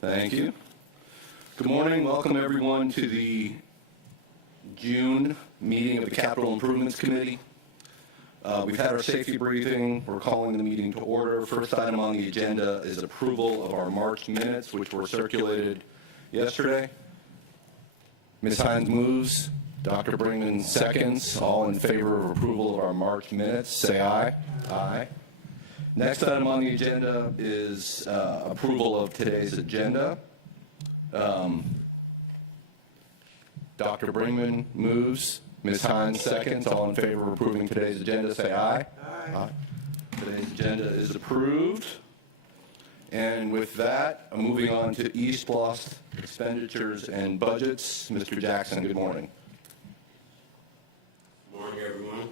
Thank you. Good morning. Welcome, everyone, to the June meeting of the Capital Improvements Committee. We've had our safety briefing. We're calling the meeting to order. First item on the agenda is approval of our March minutes, which were circulated yesterday. Ms. Hines moves. Dr. Brinkman seconds. All in favor of approval of our March minutes, say aye. Aye. Next item on the agenda is approval of today's agenda. Dr. Brinkman moves. Ms. Hines seconds. All in favor of approving today's agenda, say aye. Aye. Today's agenda is approved. And with that, I'm moving on to East Lost expenditures and budgets. Mr. Jackson, good morning. Good morning, everyone.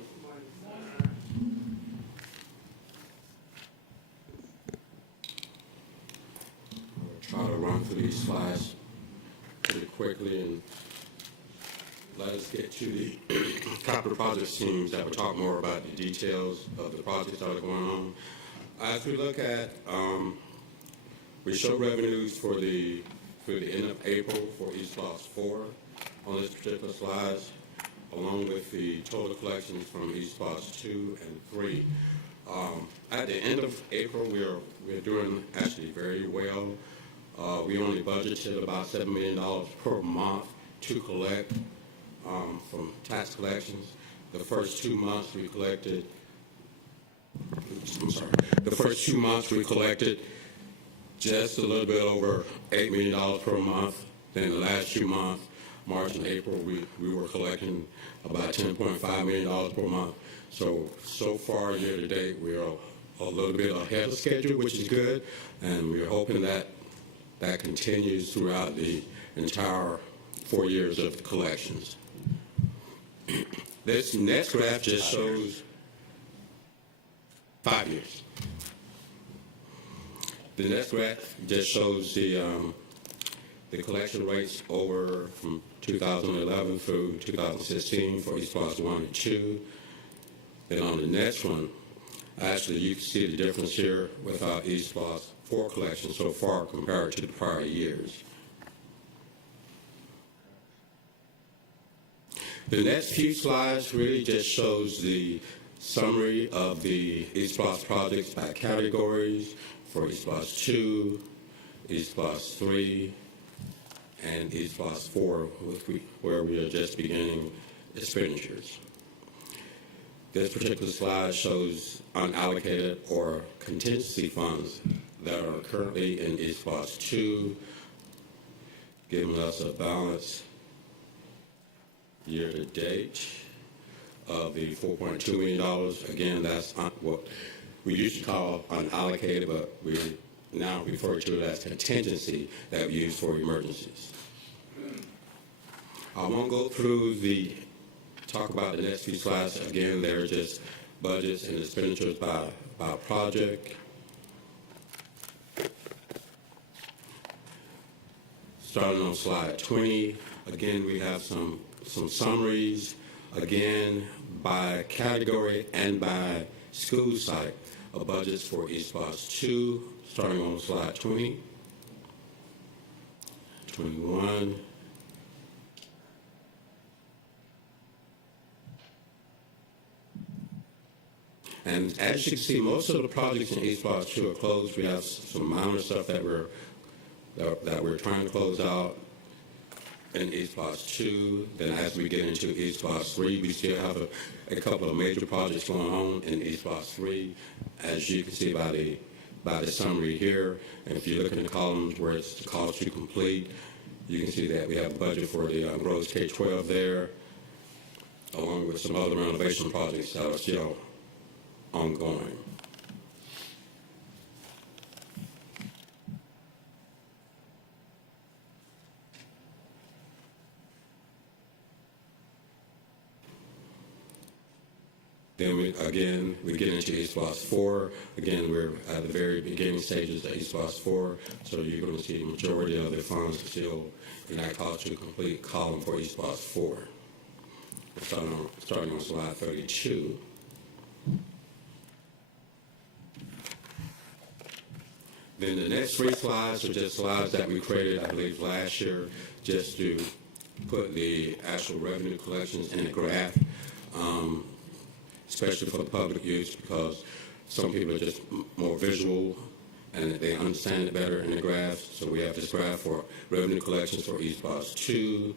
I'll try to run through these slides pretty quickly and let us get to the capital projects teams that will talk more about the details of the projects that are going on. As we look at, we show revenues for the end of April for East Lost 4 on this particular slide, along with the total collections from East Lost 2 and 3. At the end of April, we're doing actually very well. We only budgeted about $7 million per month to collect from tax collections. The first 2 months we collected, just a little bit over $8 million per month. Then the last 2 months, March and April, we were collecting about $10.5 million per month. So far, year to date, we're a little bit ahead of schedule, which is good, and we're hoping that continues throughout the entire 4 years of collections. This next graph just shows 5 years. The next graph just shows the collection rates over from 2011 through 2016 for East Lost 1 and 2. And on the next one, actually you can see the difference here with our East Lost 4 collection so far compared to the prior years. The next few slides really just shows the summary of the East Lost projects by categories for East Lost 2, East Lost 3, and East Lost 4, where we are just beginning expenditures. This particular slide shows unallocated or contingency funds that are currently in East Lost 2, giving us a balance year to date of the $4.2 million. Again, that's what we used to call unallocated, but we now refer to it as contingency that we use for emergencies. I won't go through talk about the next few slides. Again, they're just budgets and expenditures by project. Starting on slide 20, again, we have some summaries, again, by category and by school site of budgets for East Lost 2, starting on slide 20, 21, and as you can see, most of the projects in East Lost 2 are closed. We have some minor stuff that we're trying to close out in East Lost 2. Then as we get into East Lost 3, we still have a couple of major projects going on in East Lost 3, as you can see by the summary here. And if you look in the columns where it's the cost to complete, you can see that we have a budget for the Gross K-12 there, along with some other renovation projects that are still ongoing. Then we get into East Lost 4. Again, we're at the very beginning stages of East Lost 4, so you're going to see the majority of the funds still in that cost to complete column for East Lost 4. Starting on slide 32. Then the next three slides are just slides that we created, I believe, last year, just to put the actual revenue collections in a graph, especially for the public use, because some people are just more visual and they understand it better in the graph. So we have this graph for revenue collections for East Boss 2,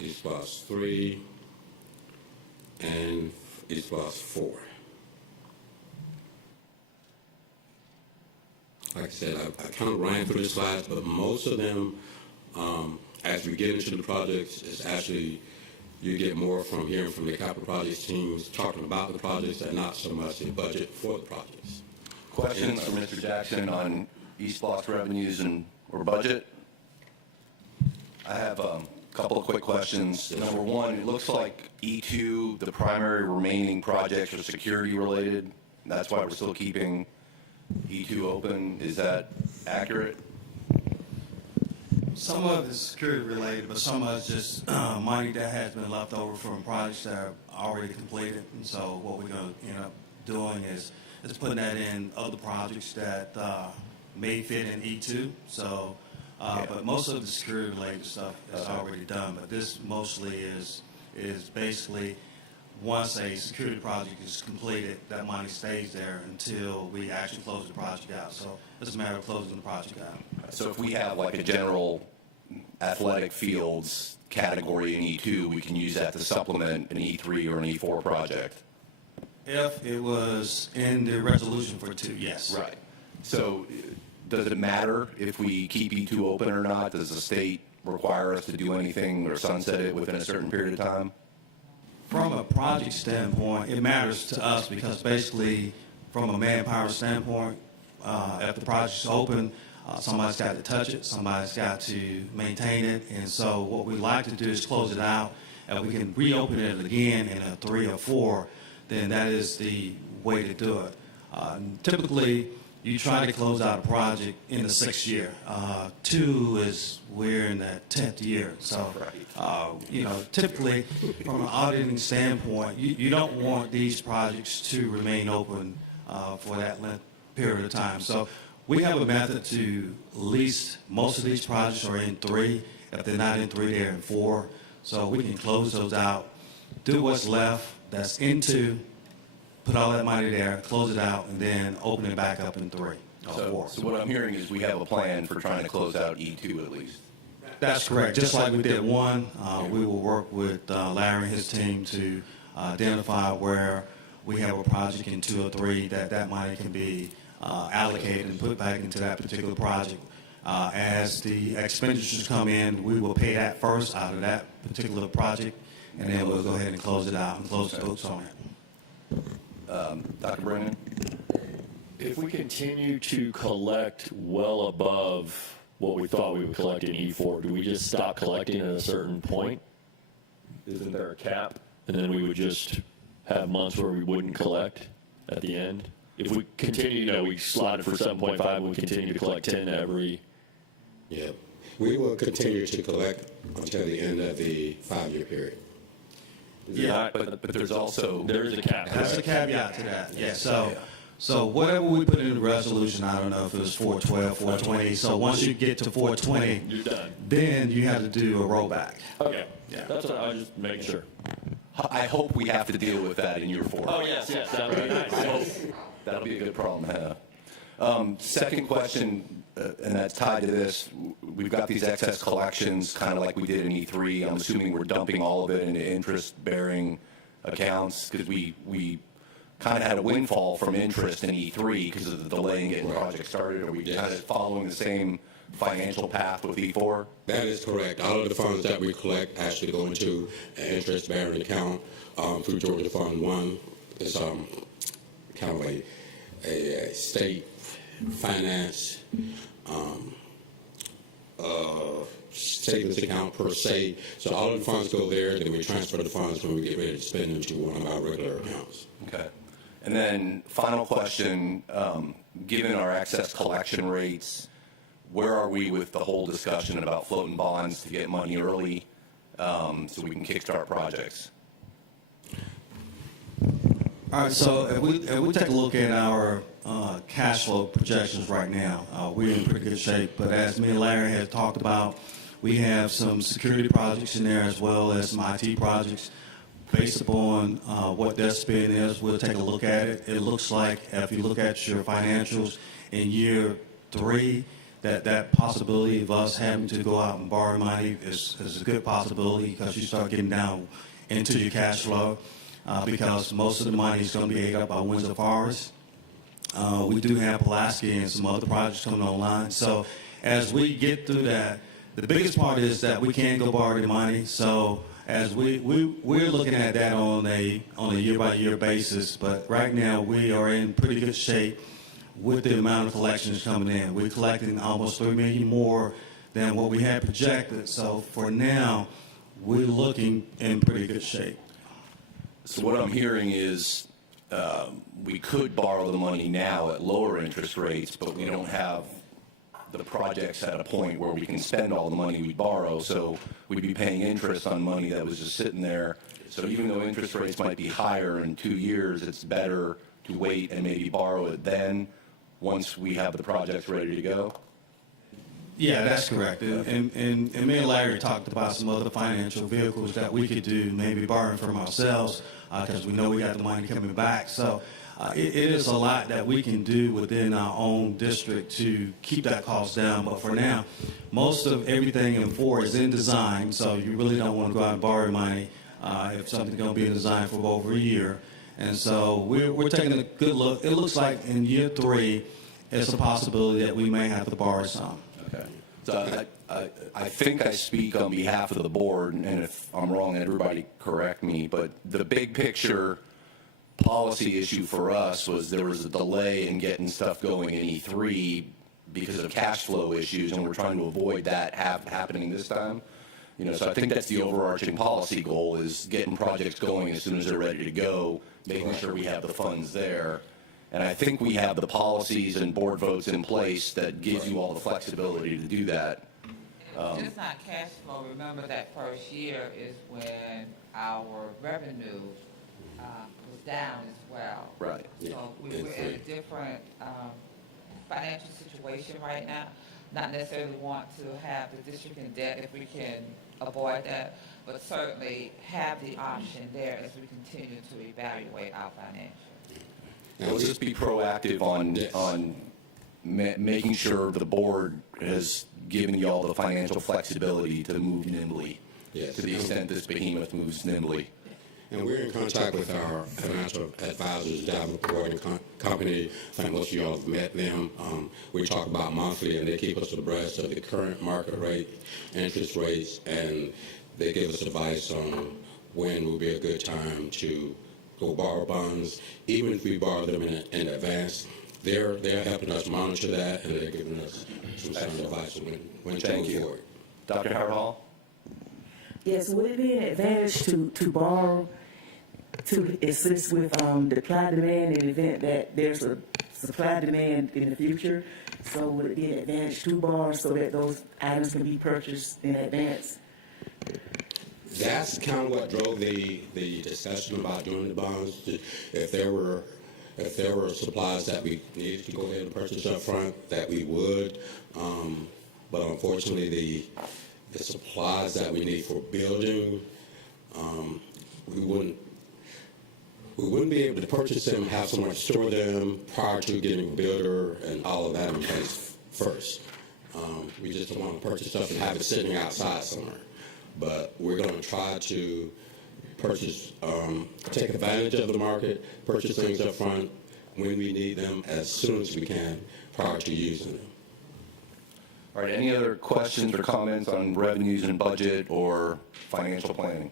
East Boss 3, and East Boss 4. Like I said, I kind of ran through the slides, but most of them, as we get into the projects, is actually you get more from hearing from the capital projects teams talking about the projects and not so much the budget for the projects. Questions for Mr. Jackson on East Block's revenues or budget? I have a couple of quick questions. Number one, it looks like E2, the primary remaining projects are security related. That's why we're still keeping E2 open. Is that accurate? Some of it's security related, but some of it's just money that has been left over from projects that are already completed. And so what we're going to end up doing is putting that in other projects that may fit in E2. So, but most of the security related stuff is already done. But this mostly is basically once a security project is completed, that money stays there until we actually close the project out. So it's a matter of closing the project out. So if we have like a general athletic fields category in E2, we can use that to supplement an E3 or an E4 project. If it was in the resolution for 2, yes. Right. So does it matter if we keep E2 open or not? Does the state require us to do anything or sunset it within a certain period of time? From a project standpoint, it matters to us because basically, from a manpower standpoint, if the project's open, somebody's got to touch it, somebody's got to maintain it, and so what we like to do is close it out. If we can reopen it again in a 3 or 4, then that is the way to do it. Typically, you try to close out a project in the 6th year. 2 is we're in the 10th year. So, typically from an auditing standpoint, you don't want these projects to remain open for that length period of time. So we have a method to lease most of these projects are in 3. If they're not in 3, they're in 4. So we can close those out, do what's left that's in 2, put all that money there, close it out, and then open it back up in 3 or 4. So what I'm hearing is we have a plan for trying to close out E2 at least. That's correct. Just like we did 1, we will work with Larry and his team to identify where we have a project in 2 or 3 that money can be allocated and put back into that particular project. As the expenditures come in, we will pay that first out of that particular project, and then we'll go ahead and close it out and close the books on it. Dr. Brennan? If we continue to collect well above what we thought we would collect in E4, do we just stop collecting at a certain point? Isn't there a cap? And then we would just have months where we wouldn't collect at the end? If we continue, we slotted for 7.5, and we continue to collect 10 every. Yeah, we will continue to collect until the end of the 5-year period. Yeah, But there's also... There is a cap. that's a caveat to that. Yeah, so whatever we put in the resolution, I don't know if it was 412, 420. So once you get to 420, You're done. then you have to do a rollback. Okay. Yeah. That's what I was just making sure. I hope we have to deal with that in year 4. Oh, yes, that would be nice. I hope that'll be a good problem to have. Second question, and that's tied to this. We've got these excess collections, kind of like we did in E3. I'm assuming we're dumping all of it into interest-bearing accounts because we kind of had a windfall from interest in E3 because of the delay in getting projects started. Are we kind of following the same financial path with E4? That is correct. All of the funds that we collect actually go into an interest-bearing account through Georgia Fund 1. It's kind of a state finance savings account per se. So all of the funds go there, then we transfer the funds when we get ready to spend them to one of our regular accounts. Okay. And then final question, given our excess collection rates, where are we with the whole discussion about floating bonds to get money early so we can kickstart projects? All right, so if we take a look at our cash flow projections right now. We're in pretty good shape, but as me and Larry had talked about, we have some security projects in there as well as some IT projects. Based upon what their spend is, we'll take a look at it. It looks like if you look at your financials in year 3, that possibility of us having to go out and borrow money is a good possibility because you start getting down into your cash flow because most of the money is going to be ate up by Windsor Forest. We do have Pulaski and some other projects coming online. So as we get through that, the biggest part is that we can't go borrow the money. So as we're looking at that on a year-by-year basis, but right now we are in pretty good shape with the amount of collections coming in. We're collecting almost $3 million more than what we had projected. So for now, we're looking in pretty good shape. So what I'm hearing is we could borrow the money now at lower interest rates, but we don't have the projects at a point where we can spend all the money we borrow, so we'd be paying interest on money that was just sitting there. So even though interest rates might be higher in 2 years, it's better to wait and maybe borrow it then once we have the projects ready to go. Yeah, that's correct. And me and Larry talked about some other financial vehicles that we could do, maybe borrowing from ourselves because we know we got the money coming back. So it is a lot that we can do within our own district to keep that cost down. But for now, most of everything in 4 is in design, so you really don't want to go out and borrow money if something's going to be in design for over a year. And so we're taking a good look. It looks like in year 3, it's a possibility that we may have to borrow some. Okay. So I think I speak on behalf of the board, and if I'm wrong, everybody correct me, but the big picture policy issue for us was there was a delay in getting stuff going in E3 because of cash flow issues, and we're trying to avoid that happening this time. You know, so I think that's the overarching policy goal is getting projects going as soon as they're ready to go, making sure we have the funds there. And I think we have the policies and board votes in place that gives you all the flexibility to do that. It's just not cash flow. Remember that first year is when our revenue was down as well. Right. So we're in a different financial situation right now. Not necessarily want to have the district in debt if we can avoid that, but certainly have the option there as we continue to evaluate our financials. Let's just be proactive on making sure the board has given you all the financial flexibility to move nimbly, to the extent this behemoth moves nimbly. And we're in contact with our financial advisors, Davenport and Company. I think most of y'all have met them. We talk about monthly, and they keep us abreast of the current market rate, interest rates, and they give us advice on when will be a good time to go borrow bonds. Even if we borrow them in advance, they're helping us monitor that, and they're giving us some sound advice on when to move forward. Dr. Howard Hall? Yes, would it be an advantage to borrow to assist with the supply demand in the event that there's a supply demand in the future? So would it be an advantage to borrow so that those items can be purchased in advance? That's kind of what drove the discussion about doing the bonds. If there were supplies that we needed to go ahead and purchase up front, that we would. But unfortunately, the supplies that we need for building, we wouldn't be able to purchase them, have somewhere to store them prior to getting a builder and all of that in place first. We just don't want to purchase stuff and have it sitting outside somewhere. But we're going to try to purchase, take advantage of the market, purchase things up front when we need them as soon as we can prior to using them. All right, any other questions or comments on revenues and budget or financial planning?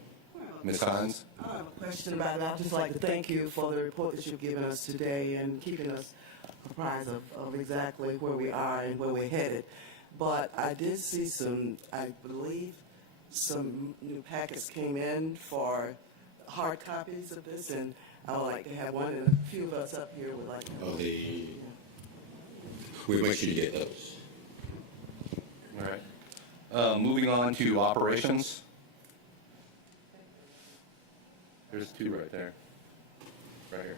Ms. Hines? I have a question about it. I'd just like to thank you for the report that you've given us today and keeping us apprised of exactly where we are and where we're headed. But I did see I believe some new packets came in for hard copies of this, and I would like to have one, and a few of us up here would like to have one. We'll make sure you get those. All right. Moving on to operations. There's 2 right there. Right here.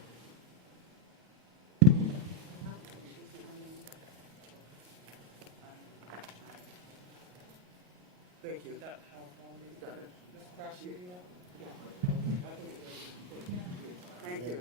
Thank you.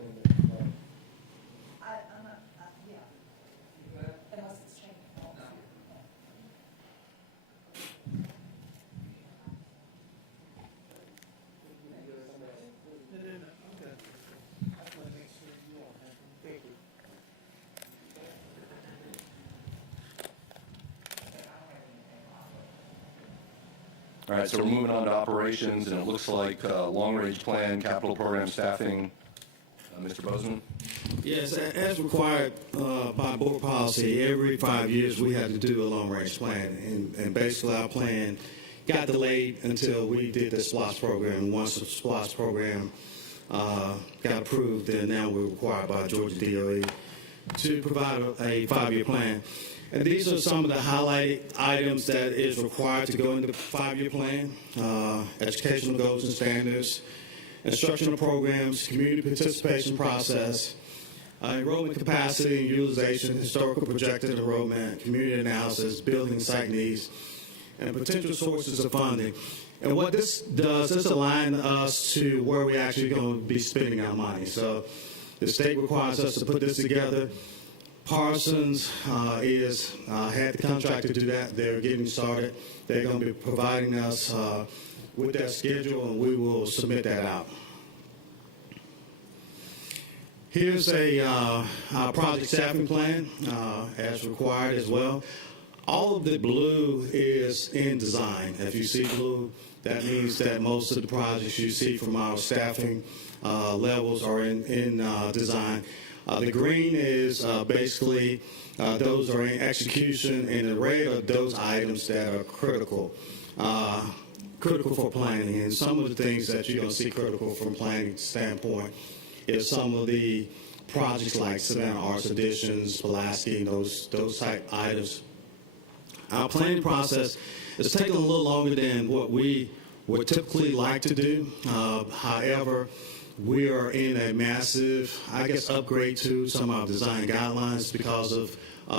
All right, so we're moving on to operations, and it looks like long-range plan, capital program staffing. Mr. Bozeman? Yes, as required by board policy, every 5 years we had to do a long-range plan, and basically our plan got delayed until we did the SPLOST program. Once the SPLOST program got approved, then now we're required by Georgia DOE to provide a 5-year plan. And these are some of the highlighted items that is required to go into the 5-year plan: educational goals and standards, instructional programs, community participation process, enrollment capacity and utilization, historical projected enrollment, community analysis, building and site needs, and potential sources of funding. And what this does, this aligns us to where we're actually going to be spending our money. So the state requires us to put this together. Parsons had the contract to do that. They're getting started. They're going to be providing us with their schedule, and we will submit that out. Here's our project staffing plan as required as well. All of the blue is in design. If you see blue, that means that most of the projects you see from our staffing levels are in design. The green is basically those are in execution, and the red are those items that are critical for planning. And some of the things that you're going to see critical from planning standpoint is some of the projects like Savannah Arts Additions, Pulaski, those type items. Our planning process is taking a little longer than what we would typically like to do. However, we are in a massive, upgrade to some of our design guidelines because of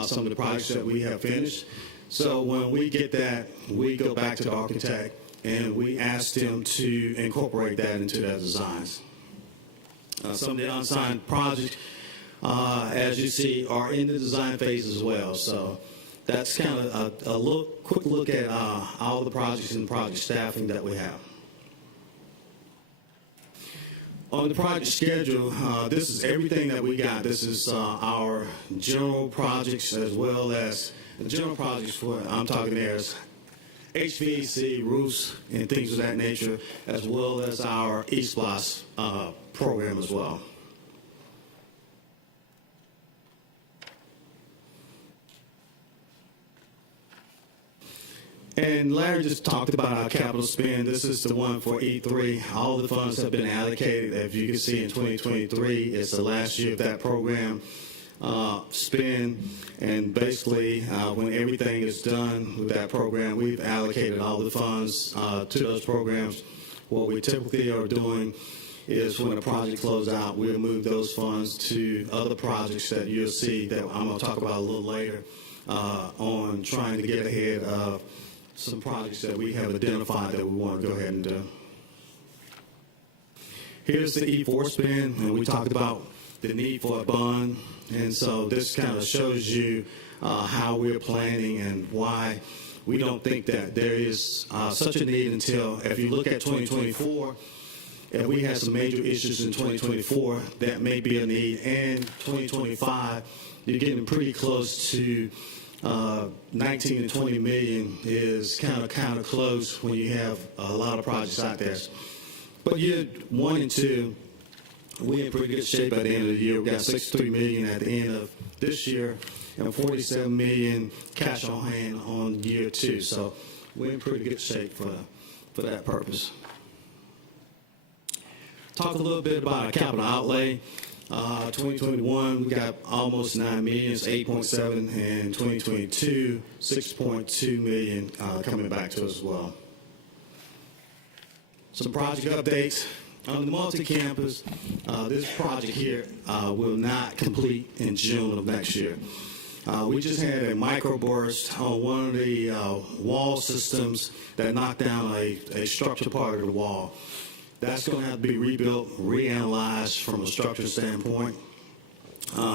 some of the projects that we have finished. So when we get that, we go back to the architect and we ask them to incorporate that into their designs. Some of the unsigned projects, as you see, are in the design phase as well. So that's kind of a quick look at all the projects and project staffing that we have. On the project schedule, this is everything that we got. This is our general projects as well as the general projects for, I'm talking there is HVAC, roofs, and things of that nature, as well as our eSPLOST program as well. And Larry just talked about our capital spend. This is the one for E3. All the funds have been allocated. As you can see in 2023, it's the last year of that program spend. And basically, when everything is done with that program, we've allocated all the funds to those programs. What we typically are doing is when a project closes out, we'll move those funds to other projects that you'll see that I'm going to talk about a little later on trying to get ahead of some projects that we have identified that we want to go ahead and do. Here's the E4 spend, and we talked about the need for a bond. And so this kind of shows you how we're planning and why we don't think that there is such a need until, if you look at 2024, if we had some major issues in 2024, that may be a need. And 2025, you're getting pretty close to 19 and 20 million is kind of close when you have a lot of projects out there. But year 1 and 2, we're in pretty good shape at the end of the year. We got 63 million at the end of this year and 47 million cash on hand on year 2. So we're in pretty good shape for that purpose. Talk a little bit about our capital outlay. 2021, we got almost 9 million, it's 8.7, and 2022, 6.2 million coming back to us as well. Some project updates. On the multi-campus, this project here will not complete in June of next year. We just had a microburst on one of the wall systems that knocked down a structural part of the wall. That's going to have to be rebuilt, reanalyzed from a structure standpoint.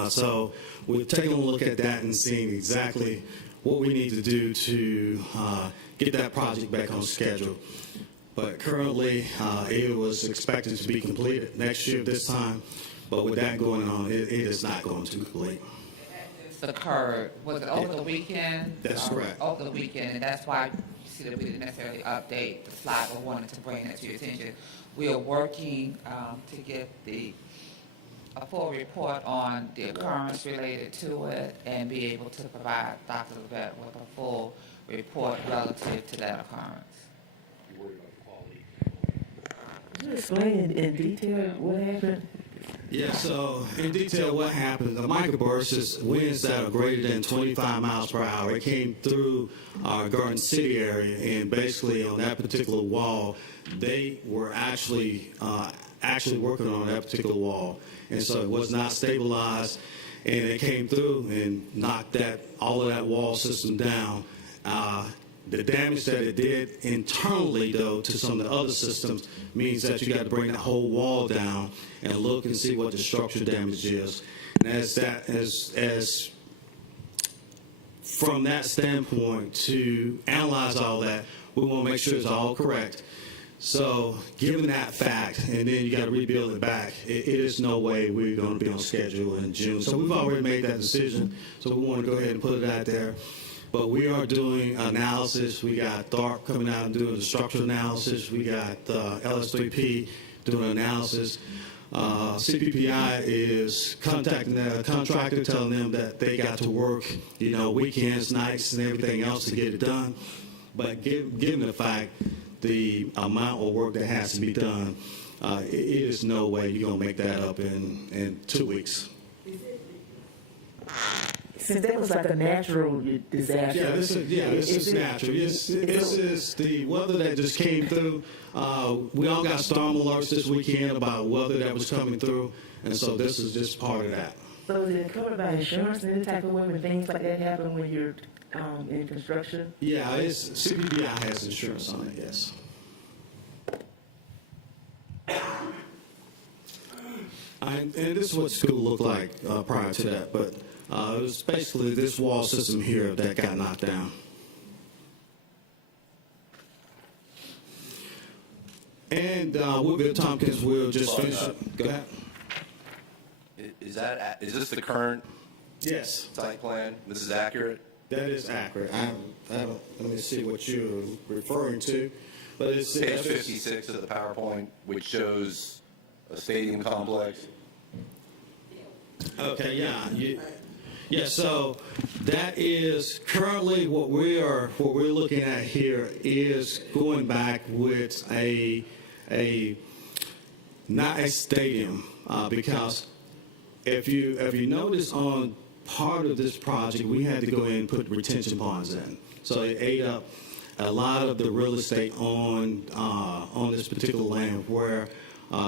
So we've taken a look at that and seeing exactly what we need to do to get that project back on schedule. But currently, it was expected to be completed next year this time, but with that going on, it is not going to complete. This occurred, was it over the weekend? That's correct. Over the weekend, and that's why you see that we didn't necessarily update the slide, but wanted to bring that to your attention. We are working to get a full report on the occurrence related to it and be able to provide Dr. Levette with a full report relative to that occurrence. Can you explain in detail what happened? Yeah, so in detail what happened, the microburst is winds that are greater than 25 miles per hour. It came through our Garden City area, and basically on that particular wall, they were actually working on that particular wall. And so it was not stabilized, and it came through and knocked all of that wall system down. The damage that it did internally, though, to some of the other systems means that you got to bring the whole wall down and look and see what the structural damage is. And as from that standpoint, to analyze all that, we want to make sure it's all correct. So, given that fact, and then you got to rebuild it back, it is no way we're going to be on schedule in June. So we've already made that decision. So we want to go ahead and put it out there. But we are doing analysis. We got THARP coming out and doing the structural analysis. We got LS3P doing analysis. CPPI is contacting the contractor, telling them that they got to work, weekends, nights, and everything else to get it done. But given the fact the amount of work that has to be done, it is no way you're going to make that up in 2 weeks. Since that was like a natural disaster. Yeah, this is natural. This is the weather that just came through. We all got storm alerts this weekend about weather that was coming through, and so this is just part of that. So is it covered by insurance and any type of way when things like that happen when you're in construction? Yeah, CPPI has insurance on it, yes. And this is what school looked like prior to that, but it was basically this wall system here that got knocked down. And Woodville Tompkins will just finish it. Go ahead. Is this the current Yes, site plan? This is accurate? that is accurate. Let me see what you're referring to. But it's Page 56 of the PowerPoint, which shows a stadium complex. Okay, yeah. So that is currently what we're looking at here is going back with not a stadium because if you notice on part of this project we had to go in and put retention ponds in, so it ate up a lot of the real estate on this particular land where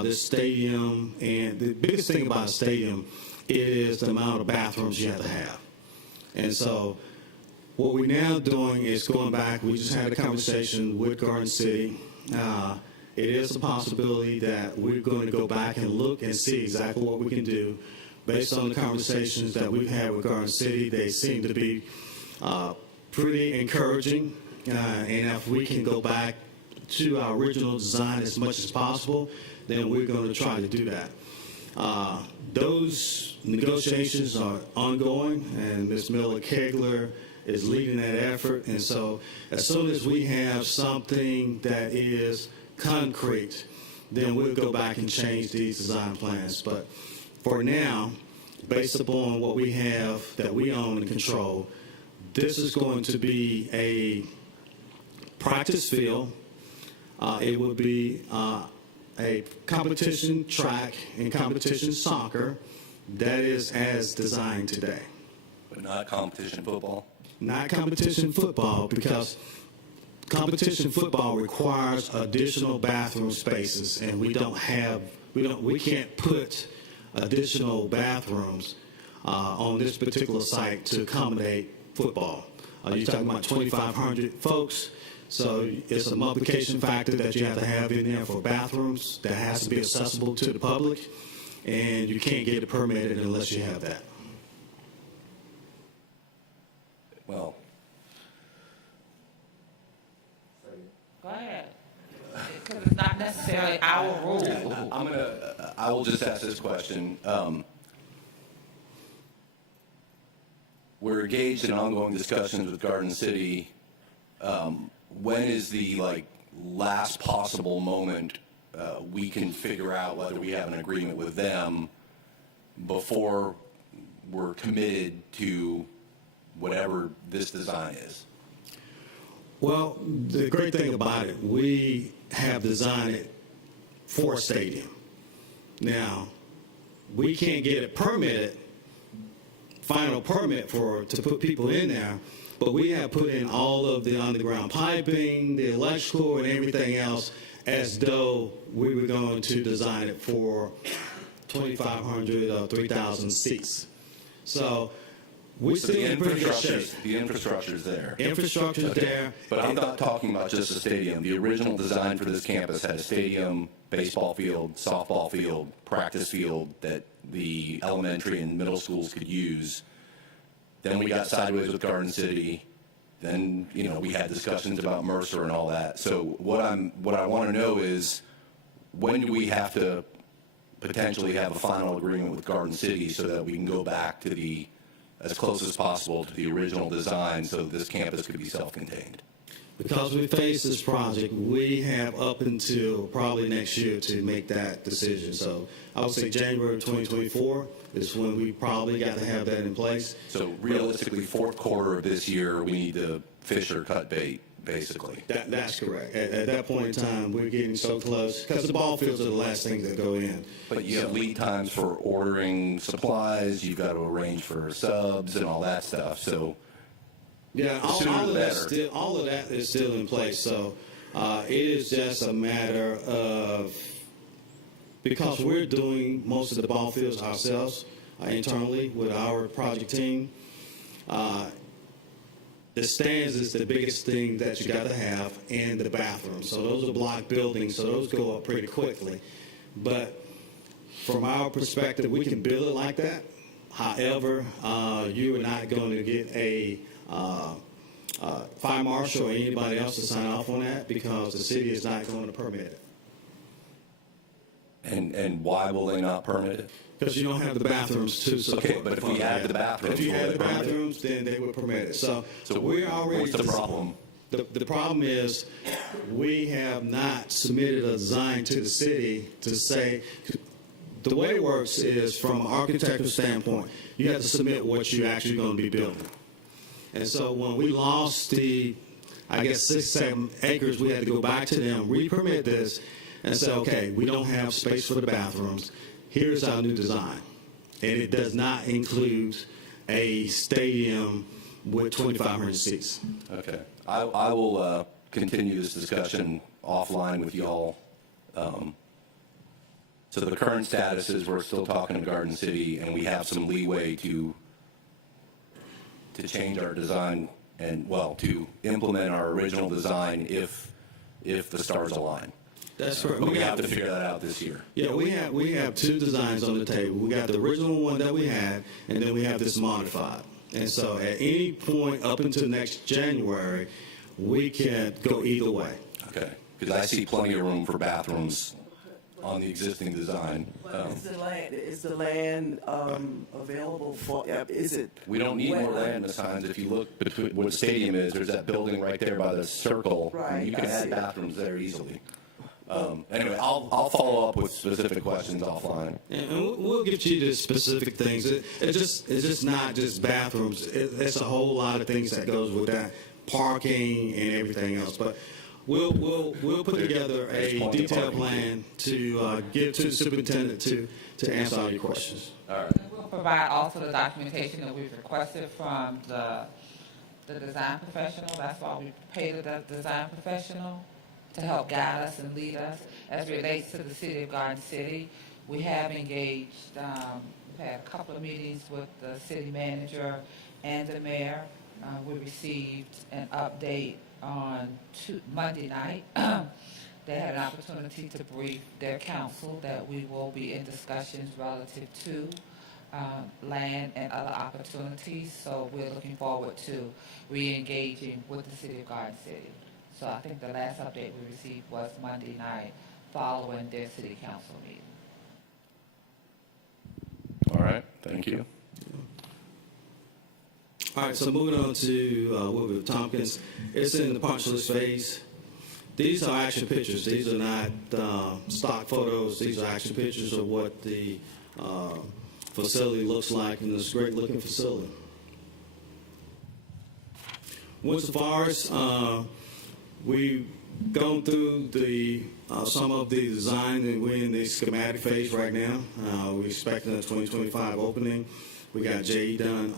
this stadium, and the biggest thing about a stadium is the amount of bathrooms you have to have. And so what we're now doing is going back. We just had a conversation with Garden City. It is a possibility that we're going to go back and look and see exactly what we can do. Based on the conversations that we've had with Garden City, they seem to be pretty encouraging. And if we can go back to our original design as much as possible, then we're going to try to do that. Those negotiations are ongoing, and Ms. Miller-Kegler is leading that effort. And so as soon as we have something that is concrete, then we'll go back and change these design plans. But for now, based upon what we have that we own and control, this is going to be a practice field. It will be a competition track and competition soccer that is as designed today. But not competition football? Not competition football, because competition football requires additional bathroom spaces, and we can't put additional bathrooms on this particular site to accommodate football. You're talking about 2,500 folks, so it's a multiplication factor that you have to have in there for bathrooms that has to be accessible to the public, and you can't get it permitted unless you have that. Well, Go ahead. Because it's not necessarily our rule. I will just ask this question. We're engaged in ongoing discussions with Garden City. When is the last possible moment we can figure out whether we have an agreement with them before we're committed to whatever this design is? Well, the great thing about it, we have designed it for a stadium. Now, we can't get it permitted, final permit to put people in there, but we have put in all of the underground piping, the electrical, and everything else as though we were going to design it for 2,500 or 3,000 seats. So we're still in pretty good shape. The infrastructure's there. Infrastructure's there. But I'm not talking about just a stadium. The original design for this campus had a stadium, baseball field, softball field, practice field that the elementary and middle schools could use. Then we got sideways with Garden City. Then, we had discussions about Mercer and all that. So what I want to know is, when do we have to potentially have a final agreement with Garden City so that we can go back to as close as possible to the original design so that this campus could be self-contained? Because we face this project, we have up until probably next year to make that decision. So I would say January 2024 is when we probably got to have that in place. So realistically, fourth quarter of this year, we need to fish or cut bait, basically. That's correct. At that point in time, we're getting so close because the ball fields are the last things that go in. But you have lead times for ordering supplies. You've got to arrange for subs and all that stuff. So yeah, the sooner all the better. all of that is still in place. So it is just a matter of, because we're doing most of the ball fields ourselves internally with our project team. The stands is the biggest thing that you got to have, and the bathrooms. So those are block buildings, so those go up pretty quickly. But from our perspective, we can build it like that. However, you are not going to get a fire marshal or anybody else to sign off on that because the city is not going to permit it. And why will they not permit it? Because you don't have the bathrooms to support. Okay, but if we had the bathrooms, if you will had they the permit it? bathrooms, then they would permit it. So we're already. What's the problem? The problem is we have not submitted a design to the city to say. The way it works is, from an architectural standpoint, you have to submit what you're actually going to be building. And so when we lost the, 6-7 acres, we had to go back to them, re-permit this, and say, okay, we don't have space for the bathrooms. Here's our new design. And it does not include a stadium with 2,500 seats. Okay. I will continue this discussion offline with y'all. So the current status is we're still talking to Garden City, and we have some leeway to change our design and, to implement our original design if the stars align. That's correct. But we have to figure that out this year. Yeah, we have two designs on the table. We got the original one that we had, and then we have this modified. And so at any point up until next January, we can go either way. Okay. Because I see plenty of room for bathrooms on the existing design. Is the land available for? Is it? We don't need more land besides, if you look between where the stadium is, there's that building right there by the circle. Right, You can I add see. bathrooms there easily. Anyway, I'll follow up with specific questions offline. And we'll get you the specific things. It's just not just bathrooms. It's a whole lot of things that goes with that, parking and everything else. But we'll put together a detailed plan to give to the superintendent to answer all your questions. All right. And we'll provide also the documentation that we've requested from the design professional. That's why we paid the design professional to help guide us and lead us as it relates to the city of Garden City. We have engaged had a couple of meetings with the city manager and the mayor. We received an update on Monday night. They had an opportunity to brief their council that we will be in discussions relative to land and other opportunities. So we're looking forward to re-engaging with the city of Garden City. So I think the last update we received was Monday night following their city council meeting. All right, thank you. All right, so moving on to Woodville Tompkins. It's in the punch list phase. These are action pictures. These are not stock photos. These are action pictures of what the facility looks like, and it's a great looking facility. Windsor Forest, we've gone through the some of the design, and we're in the schematic phase right now. We're expecting a 2025 opening. We got Jay done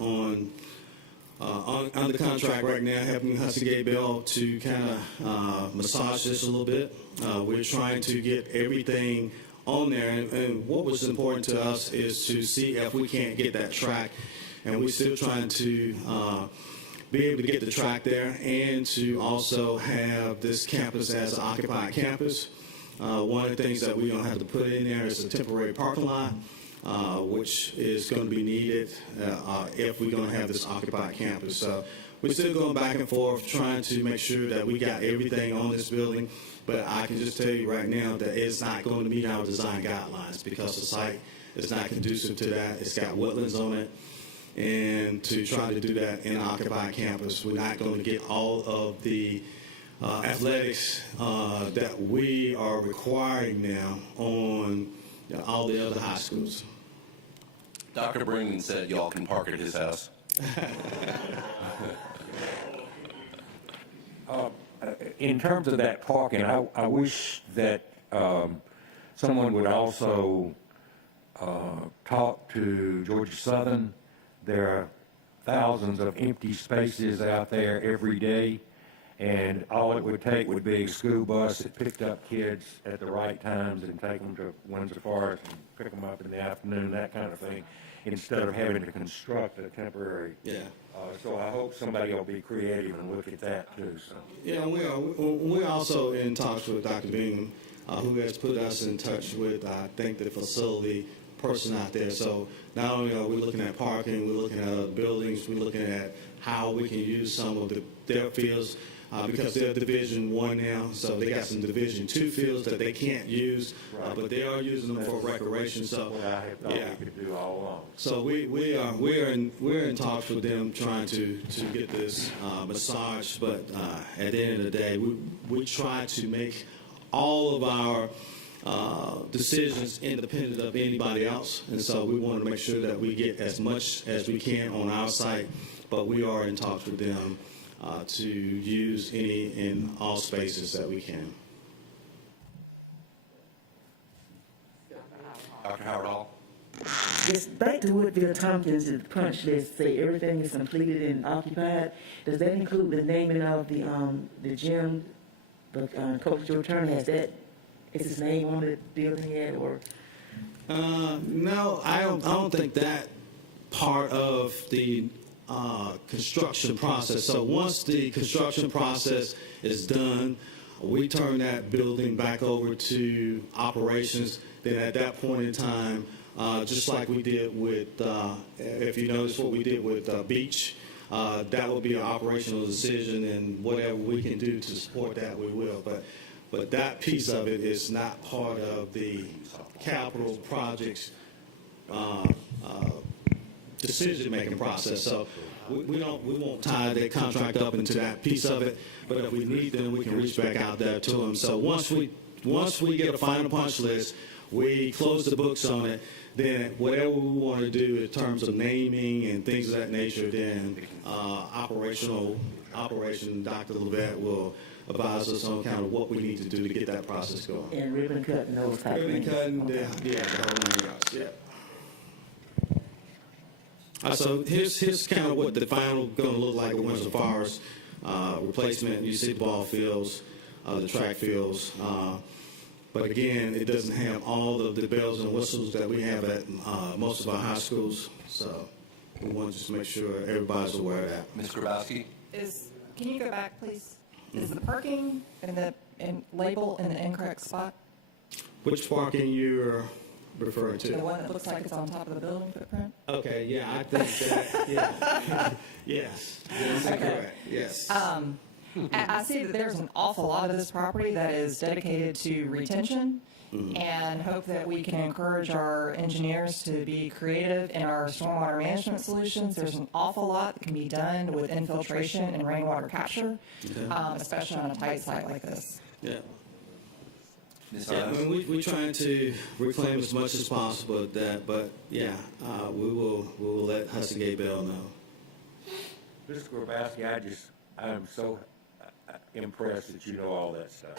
under contract right now, helping Hudson Gay Bell to kind of massage this a little bit. We're trying to get everything on there, and what was important to us is to see if we can't get that track, and we're still trying to be able to get the track there and to also have this campus as an occupied campus. One of the things that we're going to have to put in there is a temporary parking lot, which is going to be needed if we're going to have this occupied campus. So we're still going back and forth trying to make sure that we got everything on this building, but I can just tell you right now that it's not going to meet our design guidelines because the site is not conducive to that. It's got woodlands on it, and to try to do that in an occupied campus, we're not going to get all of the athletics that we are requiring now on all the other high schools. Dr. Bringman said y'all can park at his house. In terms of that parking, I wish that someone would also talk to Georgia Southern. There are thousands of empty spaces out there every day, and all it would take would be a school bus that picked up kids at the right times and take them to Windsor Forest and pick them up in the afternoon, that kind of thing, instead of having to construct a temporary. Yeah. So I hope somebody will be creative and look at that too. So. Yeah, we're also in talks with Dr. Bingham, who has put us in touch with, I think, the facility person out there. So not only are we looking at parking, we're looking at buildings, we're looking at how we can use some of their fields, because they're Division I now, so they got some Division II fields that they can't use, but they are using them for recreation. So What I thought we could do all along. so we're in talks with them trying to get this massage, but at the end of the day, we try to make all of our decisions independent of anybody else, and so we want to make sure that we get as much as we can on our site, but we are in talks with them to use any and all spaces that we can. Dr. Howard Hall? Yes, back to Woodville Tompkins, the punch list say everything is completed and occupied. Does that include the naming of the gym? Coach Joe Turner, is his name on the building yet, or? No, I don't think that part of the construction process. So once the construction process is done, we turn that building back over to operations. Then at that point in time, just like we did with, if you notice what we did with Beach, that will be an operational decision, and whatever we can do to support that, we will. But that piece of it is not part of the capital projects decision-making process. So we won't tie the contract up into that piece of it. But if we need them, we can reach back out there to them. So once we get a final punch list, we close the books on it. Then whatever we want to do in terms of naming and things of that nature, then operation Dr. Levette will advise us on kind of what we need to do to get that process going. And ribbon cutting, those type of Ribbon things. cutting, the whole nine yards, yeah. So here's kind of what the final going to look like at Windsor Forest. Replacement, you see the ball fields, the track fields. But again, it doesn't have all of the bells and whistles that we have at most of our high schools. So we want to just make sure everybody's aware of that. Ms. Grabowski? Can you go back, please? Is the parking and label in the incorrect spot? Which parking you're referring The to? one that looks like it's on top of the building footprint? Okay, yeah, I think that, yeah. Yes, that's Okay. correct, yes. I see that there's an awful lot of this property that is dedicated to retention, and hope that we can encourage our engineers to be creative in our stormwater management solutions. There's an awful lot that can be done with infiltration and rainwater capture, especially on a tight site like this. Yeah. Ms. Yeah, I Adams? mean, we're trying to reclaim as much as possible of that, but yeah, we will let Hudson Gay Bell know. Mr. Grabowski, I'm so impressed that you know all that stuff.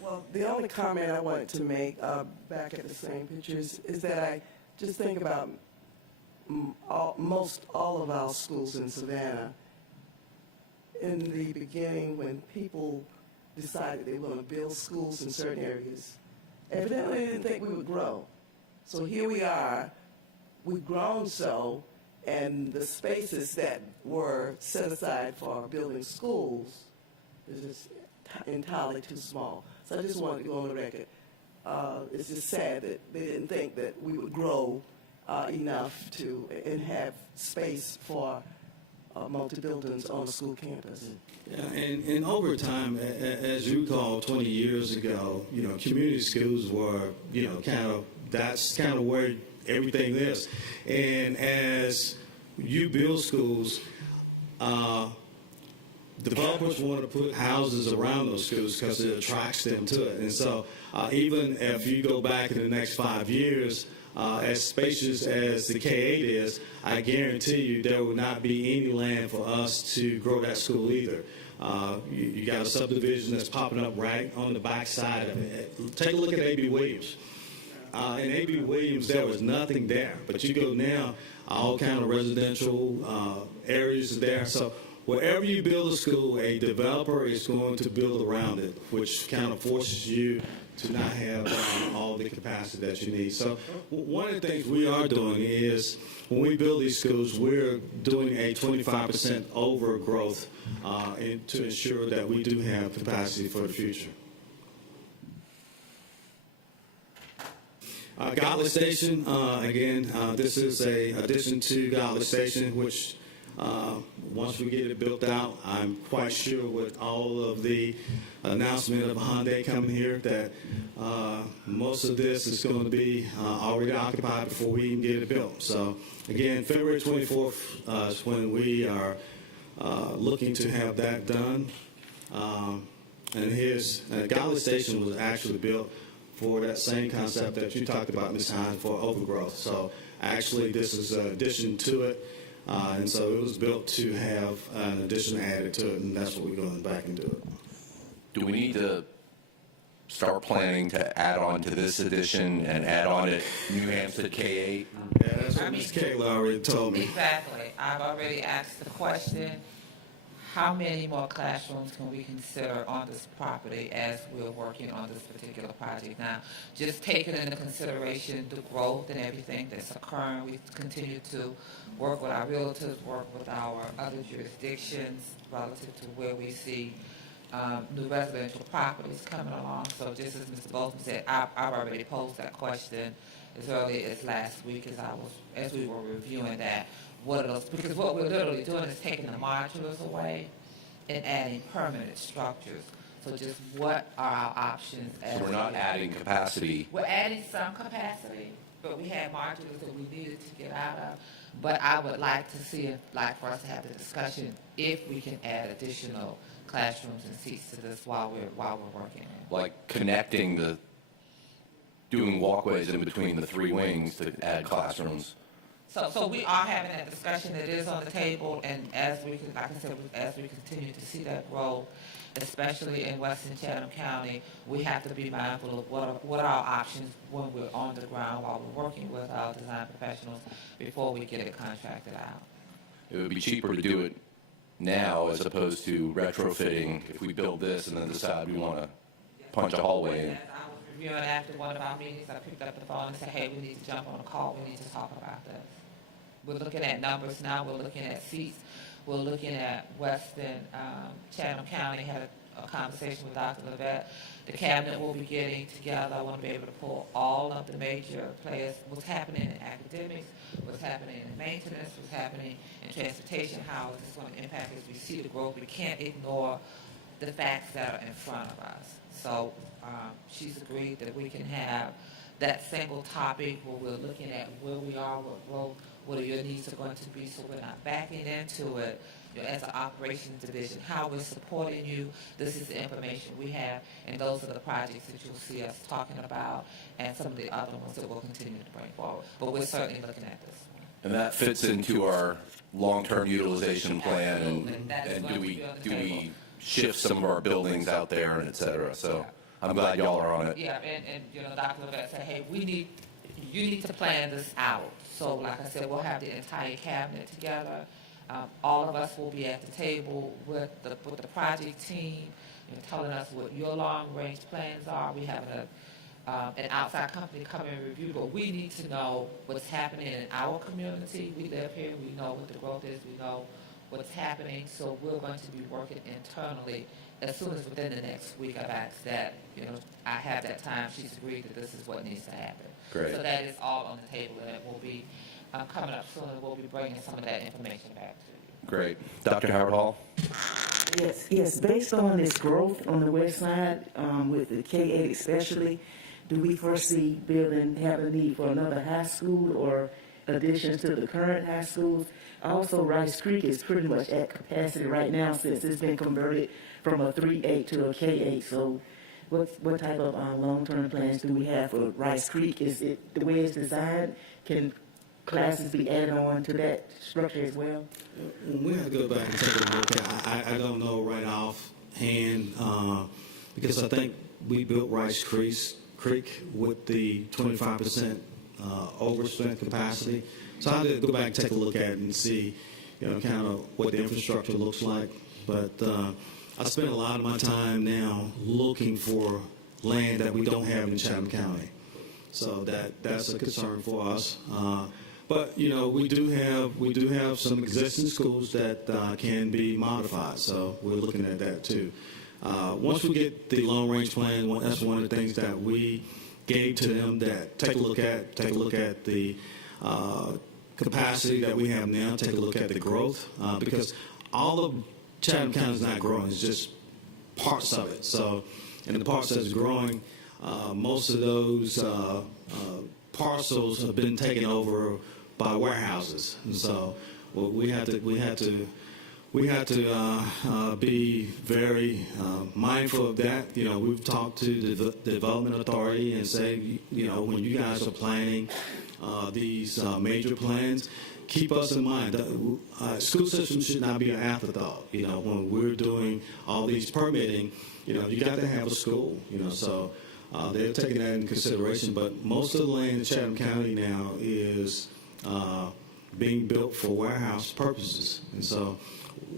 Well, the only comment I wanted to make back at the same pictures is that I just think about most all of our schools in Savannah. In the beginning, when people decided they were going to build schools in certain areas, evidently they didn't think we would grow. So here we are, we've grown so, and the spaces that were set aside for building schools is just entirely too small. So I just wanted to go on the record. It's just sad that they didn't think that we would grow enough to and have space for multi-buildings on a school campus. Yeah, and over time, as you recall, 20 years ago, community schools were, that's kind of where everything is. And as you build schools, developers want to put houses around those schools because it attracts them to it. And so even if you go back in the next 5 years, as spacious as the K-8 is, I guarantee you there will not be any land for us to grow that school either. You got a subdivision that's popping up right on the back side of it. Take a look at A.B. Williams. In A.B. Williams, there was nothing there. But you go now, all kind of residential areas there. So wherever you build a school, a developer is going to build around it, which kind of forces you to not have all the capacity that you need. So one of the things we are doing is when we build these schools, we're doing a 25% overgrowth to ensure that we do have capacity for the future. Godless Station, again, this is a addition to Godless Station, which once we get it built out, I'm quite sure with all of the announcement of Hyundai coming here that most of this is going to be already occupied before we even get it built. So again, February 24th is when we are looking to have that done. And here's Godless Station was actually built for that same concept that you talked about, Ms. Hines, for overgrowth. So actually this is an addition to it. And so it was built to have an addition added to it, and that's what we're going back and do it. Do we need to start planning to add on to this edition and add on to New Hampstead K-8? Yeah, that's what Ms. Kayla already told me. Exactly. I've already asked the question, how many more classrooms can we consider on this property as we're working on this particular project now? Just taking into consideration the growth and everything that's occurring, we continue to work with our realtors, work with our other jurisdictions relative to where we see new residential properties coming along. So just as Mr. Bolton said, I've already posed that question as early as last week as we were reviewing that. Because what we're literally doing is taking the modulars away and adding permanent structures. So just what are our options? So we're not adding capacity. We're adding some capacity, but we had modulars that we needed to get out of. But I would like to see, for us to have the discussion, if we can add additional classrooms and seats to this while we're working. Like connecting doing walkways in between the three wings to add classrooms. So we are having that discussion. It is on the table, and as we continue to see that grow, especially in Western Chatham County, we have to be mindful of what are our options when we're on the ground while we're working with our design professionals before we get it contracted out. It would be cheaper to do it now as opposed to retrofitting if we build this and then decide we want to punch a hallway in. As I was reviewing after one of our meetings, I picked up the phone and said, hey, we need to jump on a call, we need to talk about this. We're looking at numbers now, we're looking at seats, we're looking at Western, Chatham County, had a conversation with Dr. Levette. The cabinet will be getting together, I want to be able to pull all of the major players, what's happening in academics, what's happening in maintenance, what's happening in transportation, how is this going to impact as we see the growth. We can't ignore the facts that are in front of us. So she's agreed that we can have that single topic where we're looking at where we are, what growth, what are your needs are going to be, so we're not backing into it. You know, as an operations division, how we're supporting you, this is the information we have, and those are the projects that you'll see us talking about, and some of the other ones that we'll continue to bring forward. But we're certainly looking at this. And that fits into our long-term utilization plan, and do we shift some of our buildings out there and et cetera. So I'm glad y'all are on it. Yeah, and you know, Dr. Levette said, hey, you need to plan this out. So like I said, we'll have the entire cabinet together. All of us will be at the table with the project team, you know, telling us what your long-range plans are. We have an outside company come and review, but we need to know what's happening in our community. We live here, we know what the growth is, we know what's happening, so we're going to be working internally as soon as within the next week. I've asked that, you know, I have that time. She's agreed that this is what needs to happen. Great. So that is all on the table, and it will be coming up soon, and we'll be bringing some of that information back to you. Great. Dr. Howard Hall? Yes, based on this growth on the west side, with the K-8 especially, do we foresee having a need for another high school or additions to the current high schools? Also, Rice Creek is pretty much at capacity right now since it's been converted from a 3-8 to a K-8. So what type of long-term plans do we have for Rice Creek? Is it the way it's designed? Can classes be added on to that structure as well? We have to go back and take a look at. I don't know right offhand because I think we built Rice Creek with the 25% overstrength capacity. So I have to go back and take a look at it and see, you know, kind of what the infrastructure looks like. But I spend a lot of my time now looking for land that we don't have in Chatham County. So that's a concern for us. But you know, we do have some existing schools that can be modified. So we're looking at that too. Once we get the long range plan, that's one of the things that we gave to them. That take a look at the capacity that we have now. Take a look at the growth because all of Chatham County is not growing. It's just parts of it. So, and the parts that's growing, most of those parcels have been taken over by warehouses, and so we had to be very mindful of that. You know, we've talked to the Development Authority and say, you know, when you guys are planning these major plans, keep us in mind. The school system should not be an afterthought. You know, when we're doing all these permitting, you know, you got to have a school. You know, so they're taking that into consideration. But most of the land in Chatham County now is being built for warehouse purposes, and so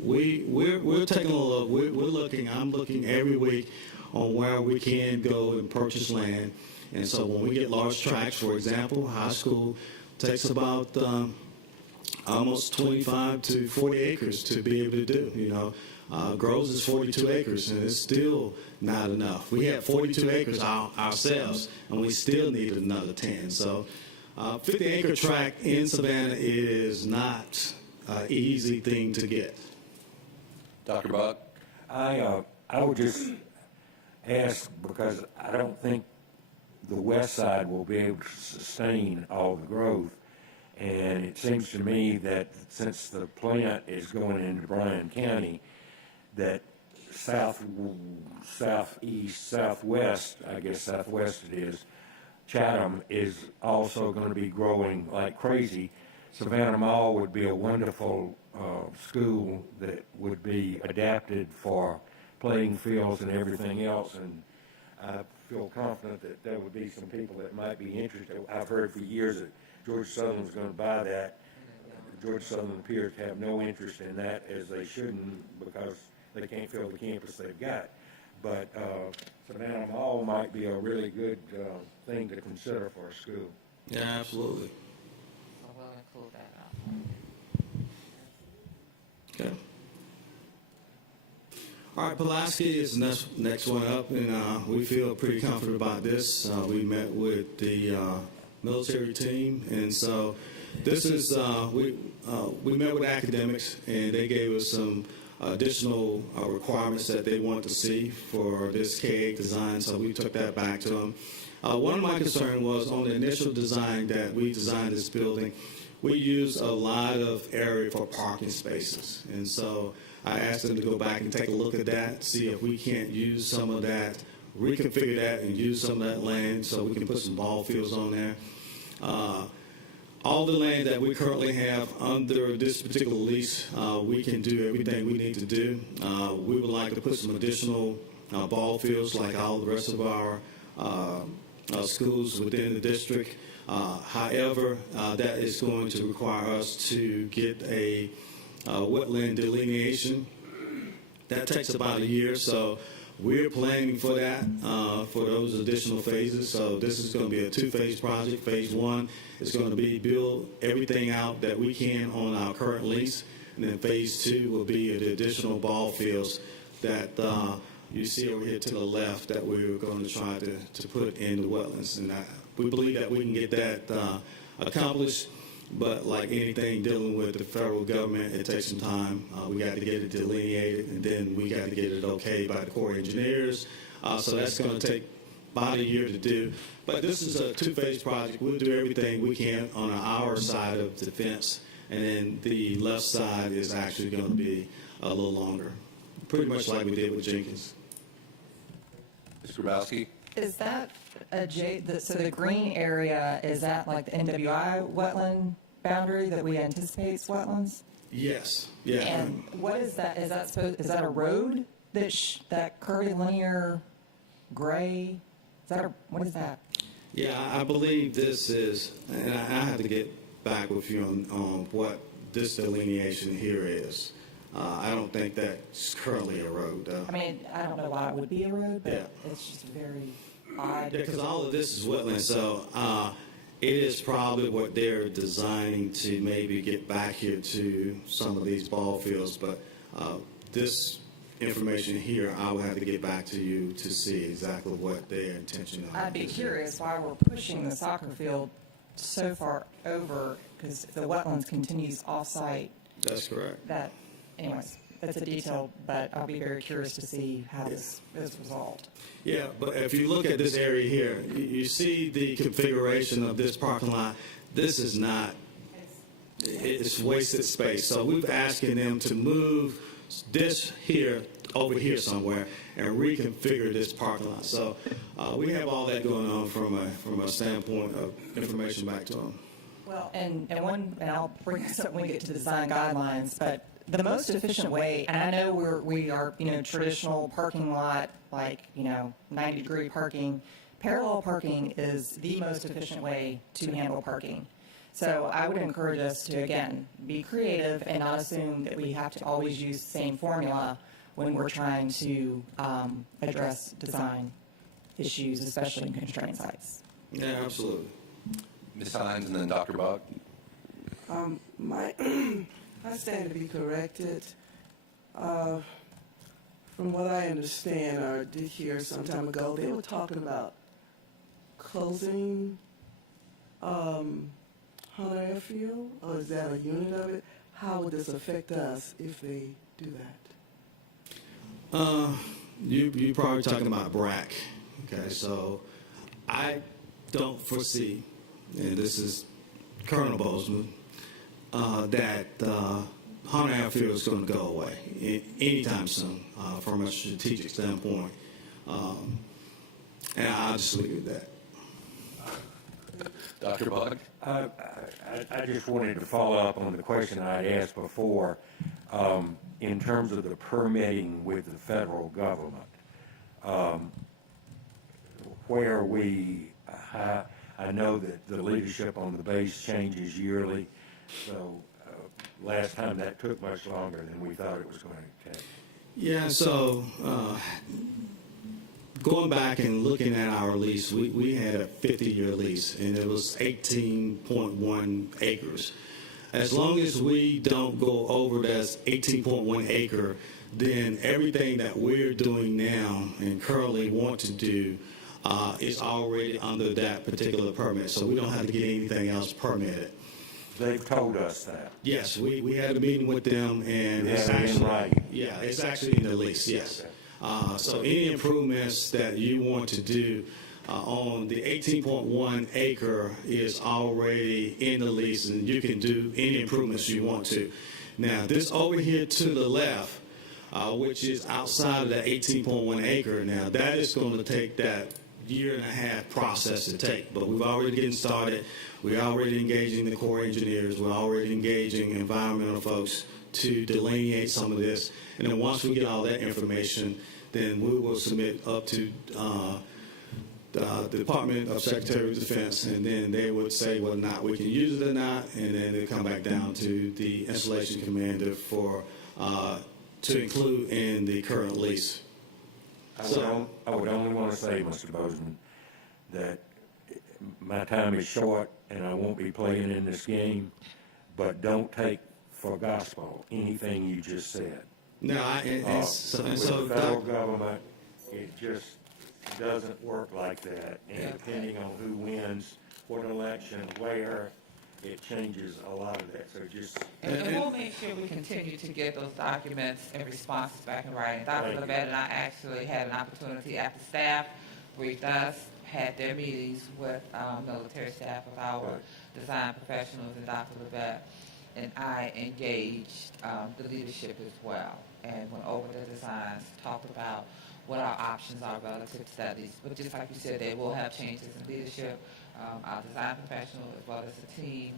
we're taking a look. We're looking. I'm looking every week on where we can go and purchase land. And so when we get large tracts, for example, high school takes about almost 25 to 40 acres to be able to do. You know, Groves is 42 acres, and it's still not enough. We have 42 acres ourselves, and we still need another 10. So 50-acre tract in Savannah is not an easy thing to get. Dr. Buck? I would just ask, because I don't think the west side will be able to sustain all the growth. And it seems to me that since the plant is going into Bryan County, that southeast, southwest, I guess southwest it is, Chatham is also going to be growing like crazy. Savannah Mall would be a wonderful school that would be adapted for playing fields and everything else, and I feel confident that there would be some people that might be interested. I've heard for years that George Southern was going to buy that. Georgia Southern appears to have no interest in that, as they shouldn't, because they can't fill the campus they've got. But Savannah Mall might be a really good thing to consider for a school. Yeah, absolutely. So we'll include that. Okay. All right, Pulaski is next one up, and we feel pretty confident about this. We met with the military team, and so this is we met with academics, and they gave us some additional requirements that they want to see for this K-8 design, so we took that back to them. One of my concerns was on the initial design that we designed this building, we used a lot of area for parking spaces, and so I asked them to go back and take a look at that, see if we can't use some of that, reconfigure that, and use some of that land so we can put some ball fields on there. All the land that we currently have under this particular lease, we can do everything we need to do. We would like to put some additional ball fields like all the rest of our schools within the district. However, that is going to require us to get a wetland delineation. That takes about a year, so we're planning for that, for those additional phases. So this is going to be a two-phase project. Phase one is going to be build everything out that we can on our current lease, and then phase two will be the additional ball fields that you see over here to the left that we're going to try to put in the wetlands. And we believe that we can get that accomplished. But like anything dealing with the federal government, it takes some time. We got to get it delineated, and then we got to get it okayed by the Corps of Engineers. So that's going to take about a year to do. But this is a two-phase project. We'll do everything we can on our side of the fence, and then the left side is actually going to be a little longer, pretty much like we did with Jenkins. Mr. Grabowski? Is that so the green area, is that like the NWI wetland boundary that we anticipate is wetlands? Yes. Yeah. And what is that? Is that a road that curvy linear gray? What is that? Yeah, I believe this is, and I have to get back with you on what this delineation here is. I don't think that's currently a road, though. I mean, I don't know why it would be a road, but Yeah. it's just very odd. Yeah, because all of this is wetland, so it is probably what they're designing to maybe get back here to some of these ball fields, but this information here, I will have to get back to you to see exactly what their intention is. I'd be curious why we're pushing the soccer field so far over, because the wetlands continues off-site. That's correct. Anyways, that's a detail, but I'll be very curious to see how this is resolved. Yeah, but if you look at this area here, you see the configuration of this parking lot. This is not, it's wasted space. So we've asking them to move this here, over here somewhere, and reconfigure this parking lot. So we have all that going on from a standpoint of information back to them. Well, and I'll bring this up when we get to the design guidelines, but the most efficient way, and I know we are traditional parking lot, like 90-degree parking. Parallel parking is the most efficient way to handle parking. So I would encourage us to, again, be creative and not assume that we have to always use the same formula when we're trying to address design issues, especially in constrained sites. Yeah, absolutely. Ms. Hines and then Dr. Bach. I stand to be corrected. From what I understand or did hear some time ago, they were talking about closing Hunter Airfield, or is that a unit of it? How would this affect us if they do that? You're probably talking about BRAC. Okay, so I don't foresee, and this is Colonel Bozeman, that Hunter Airfield is going to go away anytime soon from a strategic standpoint. And I'll just leave it at that. Dr. Bach? I just wanted to follow up on the question I had asked before in terms of the permitting with the federal government, where I know that the leadership on the base changes yearly, so last time that took much longer than we thought it was going to take. Yeah, so going back and looking at our lease, we had a 50-year lease, and it was 18.1 acres. As long as we don't go over that 18.1 acre, then everything that we're doing now and currently want to do is already under that particular permit, so we don't have to get anything else permitted. They've told us that. Yes, we had a meeting with them, and You it's have it in actually, writing. yeah, it's actually in the lease, yes. So any improvements that you want to do on the 18.1 acre is already in the lease, and you can do any improvements you want to. Now, this over here to the left, which is outside of that 18.1 acre, now that is going to take that year-and-a-half process to take, but we've already getting started. We're already engaging the Corps engineers. We're already engaging environmental folks to delineate some of this. And then once we get all that information, then we will submit up to the Department of Secretary of Defense, and then they would say whether or not we can use it or not, and then it'll come back down to the installation commander for to include in the current lease. I would only want to say, Mr. Bozeman, that my time is short and I won't be playing in this game, but don't take for gospel anything you just said. No, With the federal government, it just doesn't work like that. And depending on who wins what election, where, it changes a lot of that. So just And we'll make sure we continue to get those documents and responses back in writing. Dr. Levette and I actually had an opportunity after staff briefed us, had their meetings with military staff, with our design professionals, and Dr. Levette and I engaged the leadership as well and went over the designs, talked about what our options are relative to that lease. But just like you said, they will have changes in leadership. Our design professional as well as the team,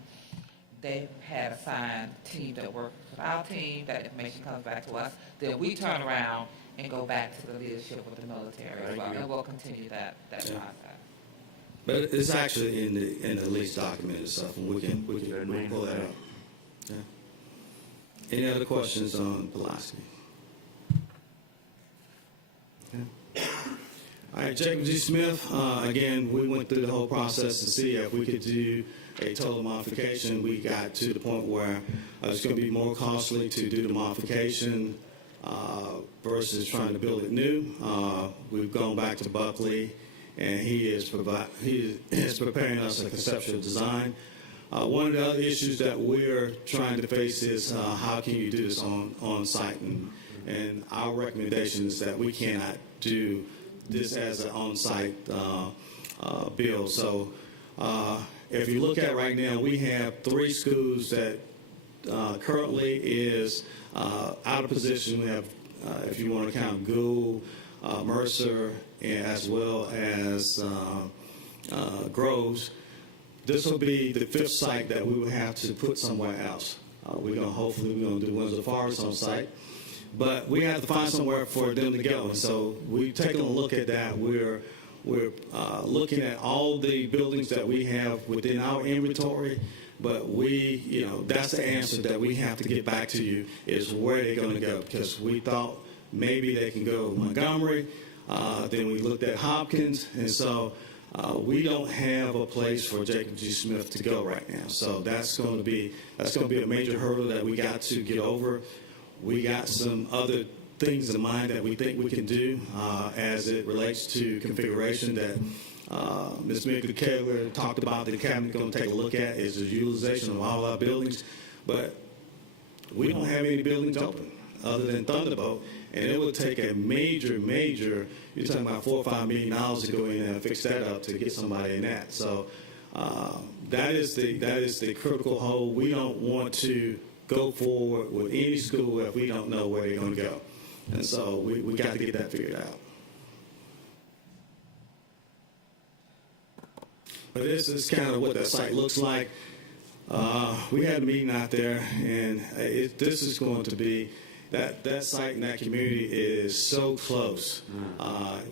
they've had assigned team that works with our team. That information comes back to us. Then we turn around and go back to the leadership with the military as well, and we'll continue that process. But it's actually in the lease document itself, and we can pull that up. Yeah. Any other questions on Pulaski? Okay. All right, Jacob G. Smith, again, we went through the whole process to see if we could do a total modification. We got to the point where it's going to be more costly to do the modification versus trying to build it new. We've gone back to Buckley, and he is preparing us a conceptual design. One of the other issues that we're trying to face is how can you do this on site, and our recommendation is that we cannot do this as an on-site build. So if you look at right now, we have 3 schools that currently is out of position. We have, if you want to count Gould, Mercer, and as well as Groves. This will be the 5th site that we will have to put somewhere else. We're going to do Windsor Forest on site. But we have to find somewhere for them to go. And so we've taken a look at that. We're looking at all the buildings that we have within our inventory. But that's the answer that we have to get back to you is where they're going to go. Because we thought maybe they can go Montgomery. Then we looked at Hopkins. And so we don't have a place for Jacob G. Smith to go right now. So that's going to be a major hurdle that we got to get over. We got some other things in mind that we think we can do as it relates to configuration that Ms. Mickey-Kaler talked about. The cabinet going to take a look at is the utilization of all our buildings. But we don't have any buildings open other than Thunderbolt, and it would take a major, you're talking about $4 or $5 million to go in and fix that up to get somebody in that. So that is the critical hole. We don't want to go forward with any school if we don't know where they're going to go. And so we got to get that figured out. But this is kind of what that site looks like. We had a meeting out there, and this is going to be, that site and that community is so close.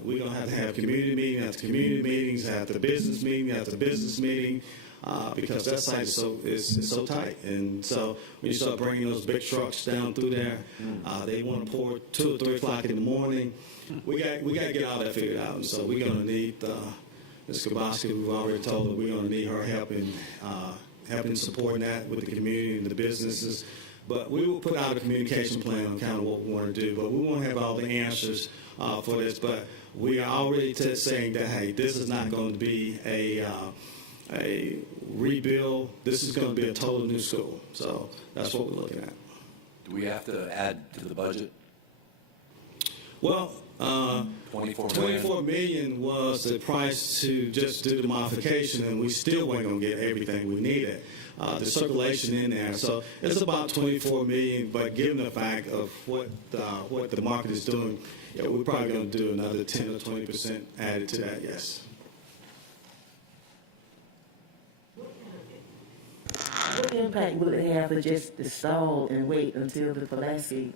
We're going to have community meeting after community meetings, after business meeting after business meeting. because that site is so tight. And so when you start bringing those big trucks down through there, they want to pour 2 or 3 o'clock in the morning. We got to get all that figured out. And so we're going to need Ms. Kabaski. We've already told her we're going to need her help in helping supporting that with the community and the businesses. But we will put out a communication plan on kind of what we want to do. But we won't have all the answers for this. But we are already saying that, hey, this is not going to be a rebuild. This is going to be a total new school. So that's what we're looking at. Do we have to add to the budget? Well, 24 million was the price to just do the modification, and we still weren't going to get everything we needed. The circulation in there, so it's about 24 million. But given the fact of what the market is doing, yeah, we're probably going to do another 10 or 20% added to that. Yes. What impact will it have to just to stall and wait until the Pulaski,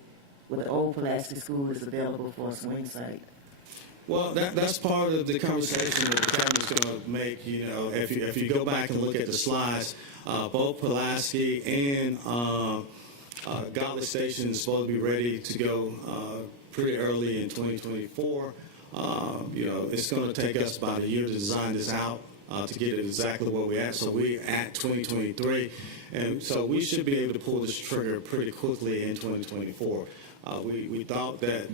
with the old Pulaski school is available for a swing site? Well, that's part of the conversation that the cabinet's going to make. You know, if you go back and look at the slides, both Pulaski and Godley Station is supposed to be ready to go pretty early in 2024. You know, it's going to take us about a year to design this out to get it exactly where we're at. So we're at 2023, and so we should be able to pull this trigger pretty quickly in 2024. We thought that,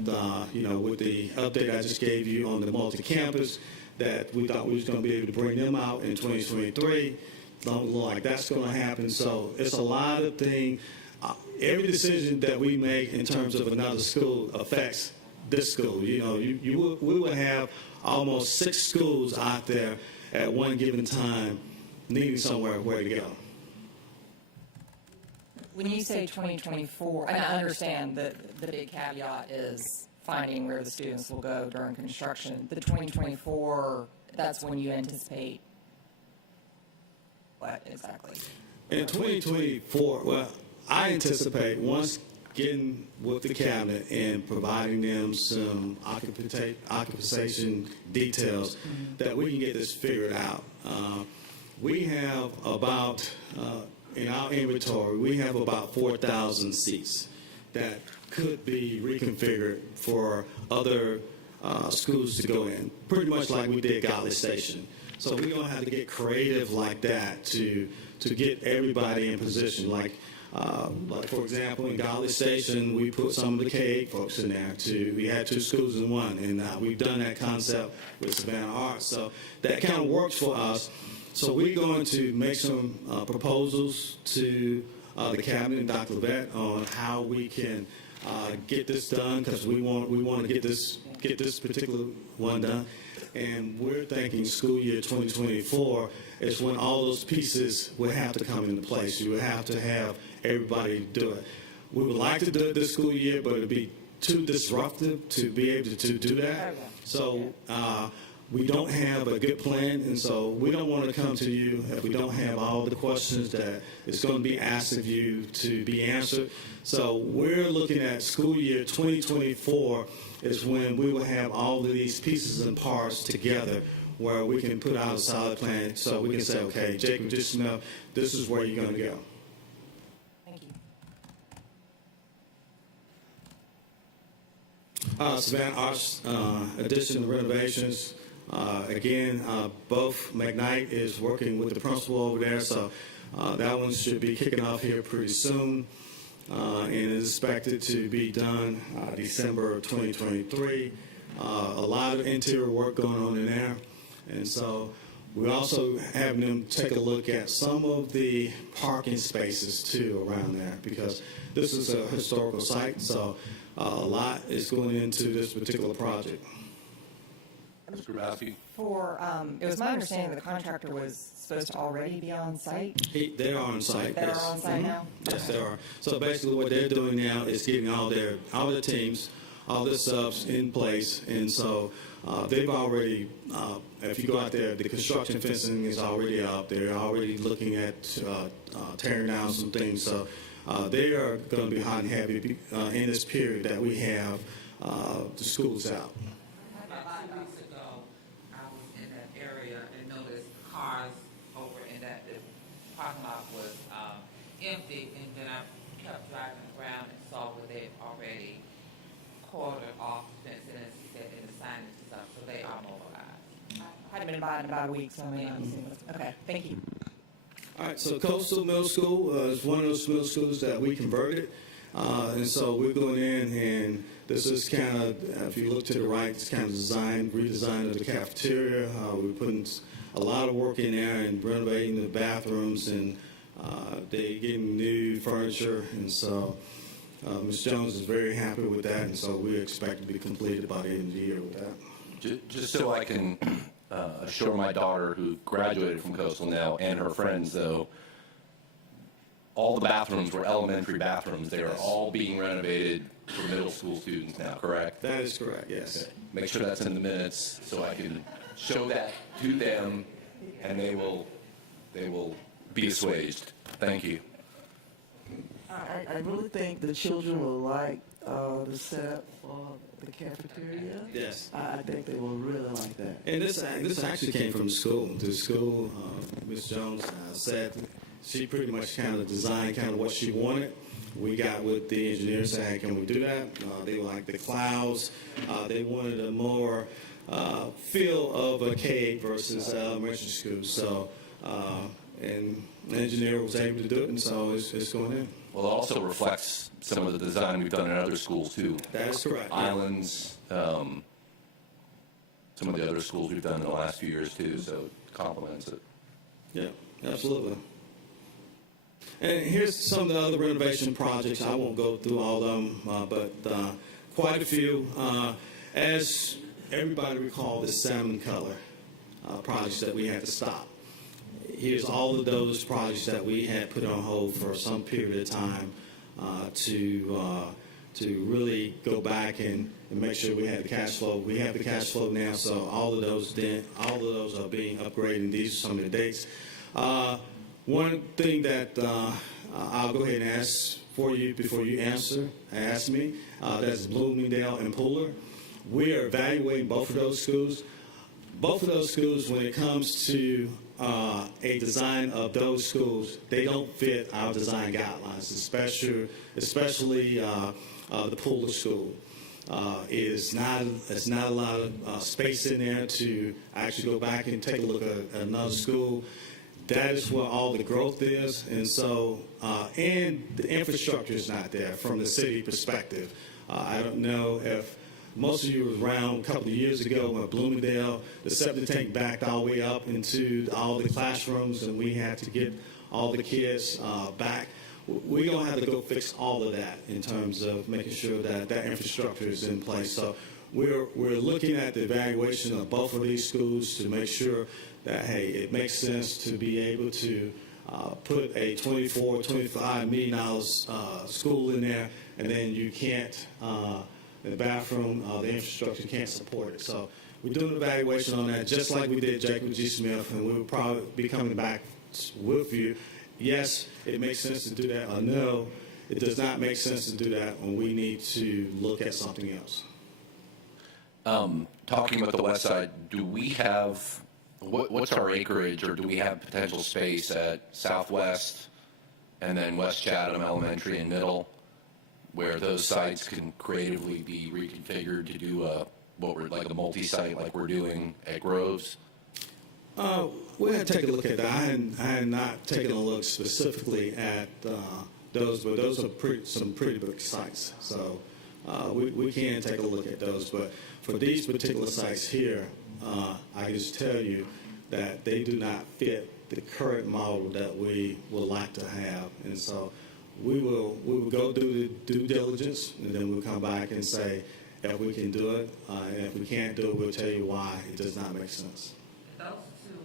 you know, with the update I just gave you on the multi-campus, that we thought we was going to be able to bring them out in 2023. Don't look like that's going to happen. So it's a lot of things. Every decision that we make in terms of another school affects this school. You know, we will have almost 6 schools out there at one given time needing somewhere where to go. When you say 2024, and I understand that the big caveat is finding where the students will go during construction, the 2024, that's when you anticipate what exactly? In 2024, well, I anticipate once getting with the cabinet and providing them some occupation details, that we can get this figured out. We have about, in our inventory, we have about 4,000 seats that could be reconfigured for other schools to go in, pretty much like we did Godley Station. So we're going to have to get creative like that to get everybody in position. Like for example, in Godley Station, we put some of the K-8 folks in there. We had 2 schools in one, and we've done that concept with Savannah Arts. So that kind of works for us. So we're going to make some proposals to the cabinet and Dr. Levette on how we can get this done, because we want to get this particular one done. And we're thinking school year 2024 is when all those pieces will have to come into place. You will have to have everybody do it. We would like to do it this school year, but it would be too disruptive to be able to do that. So we don't have a good plan, and so we don't want to come to you if we don't have all the questions that is going to be asked of you to be answered. So we're looking at school year 2024 is when we will have all of these pieces and parts together where we can put out a solid plan, so we can say, okay, Jacob D. Smith, this is where you're going to go. Thank you. Savannah Arts addition to renovations. Again, both McKnight is working with the principal over there, so that one should be kicking off here pretty soon, and is expected to be done December of 2023. A lot of interior work going on in there, and so we're also having them take a look at some of the parking spaces too around there, because this is a historical site, so a lot is going into this particular project. Mr. Grabowski? It was my understanding that the contractor was supposed to already be on site. They are on site. They're Yes. on site now? Yes, they are. So basically what they're doing now is getting all their teams, all their subs in place. And so they've already, if you go out there, the construction fencing is already up. They're already looking at tearing down some things. So they are going to be hot and heavy in this period that we have the schools out. About 2 weeks ago, I was in that area and noticed cars over in that empty, and then I kept driving around and saw where they've already quartered off fencing, as you said, and the signage and stuff, so they are mobilized. I hadn't been by in about a week, so I may not have seen this. Okay, thank you. All right, so Coastal Middle School is one of those middle schools that we converted. And so we're going in, and this is kind of, if you look to the right, it's kind of redesign of the cafeteria. We're putting a lot of work in there and renovating the bathrooms, and they getting new furniture. And so Ms. Jones is very happy with that, and so we expect to be completed by the end of the year with that. Just so I can assure my daughter, who graduated from Coastal now, and her friends, though, all the bathrooms were elementary bathrooms. They are all being renovated for middle school students now, correct? That is correct, yes. Okay. Make sure that's in the minutes so I can show that to them, and they will be assuaged. Thank you. I really think the children will like the setup for the cafeteria. Yes. I think they will really like that. And this actually came from the school. The school, Ms. Jones said she pretty much kind of designed kind of what she wanted. We got with the engineers saying, can we do that? They like the clouds. They wanted a more feel of a K versus elementary school. So, and the engineer was able to do it, and so it's going in. Well, it also reflects some of the design we've done in other schools, too. That is correct. Islands, some of the other schools we've done in the last few years, too, so it complements it. Yeah, absolutely. And here's some of the other renovation projects. I won't go through all of them, but quite a few. As everybody recall, the salmon color projects that we had to stop. Here's all of those projects that we had put on hold for some period of time to really go back and make sure we had the cash flow. We have the cash flow now, so all of those are being upgraded. These are some of the dates. One thing that I'll go ahead and ask for you before you ask me, that's Bloomingdale and Pooler. We are evaluating both of those schools. Both of those schools, when it comes to a design of those schools, they don't fit our design guidelines, especially the Pooler School. It's not a lot of space in there to actually go back and take a look at another school. That is where all the growth is, and so and the infrastructure is not there from the city perspective. I don't know if most of you were around a couple of years ago when Bloomingdale, the septic tank backed all the way up into all the classrooms, and we had to get all the kids back. We're going to have to go fix all of that in terms of making sure that that infrastructure is in place. So we're looking at the evaluation of both of these schools to make sure that, hey, it makes sense to be able to put a $25 million school in there, and then you can't, the bathroom, the infrastructure can't support it. So we're doing an evaluation on that, just like we did Jacob G. Smith, and we'll probably be coming back with you. Yes, it makes sense to do that, or no, it does not make sense to do that when we need to look at something else. Talking about the west side, do we have, what's our acreage, or do we have potential space at Southwest and then West Chatham Elementary and Middle, where those sites can creatively be reconfigured to do like a multi-site like we're doing at Groves? We'll have to take a look at that. I had not taken a look specifically at those, but those are some pretty big sites. So we can take a look at those. But for these particular sites here, I can just tell you that they do not fit the current model that we would like to have. And so we will go do the due diligence, and then we'll come back and say if we can do it, and if we can't do it, we'll tell you why it does not make sense. Those two,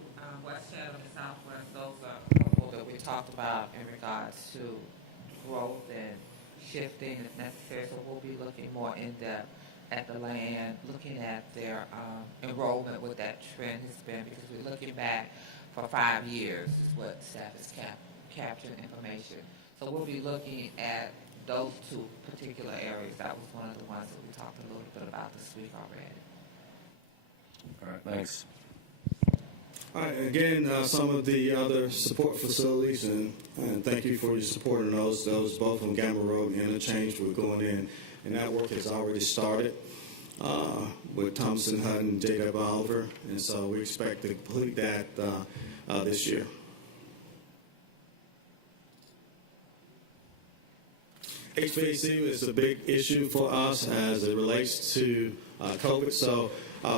West Chatham and Southwest, those are a couple that we talked about in regards to growth and shifting if necessary. So we'll be looking more in depth at the land, looking at their enrollment, what that trend has been, because we're looking back for 5 years is what staff has captured information. So we'll be looking at those two particular areas. That was one of the ones that we talked a little bit about this week already. All right, thanks. All right, again, some of the other support facilities, and thank you for your support on those. Those both on Gamma Road and Interchange, we're going in, and that work has already started with Thompson Hutton and J.W. Oliver, and so we expect to complete that this year. HVAC is a big issue for us as it relates to COVID. So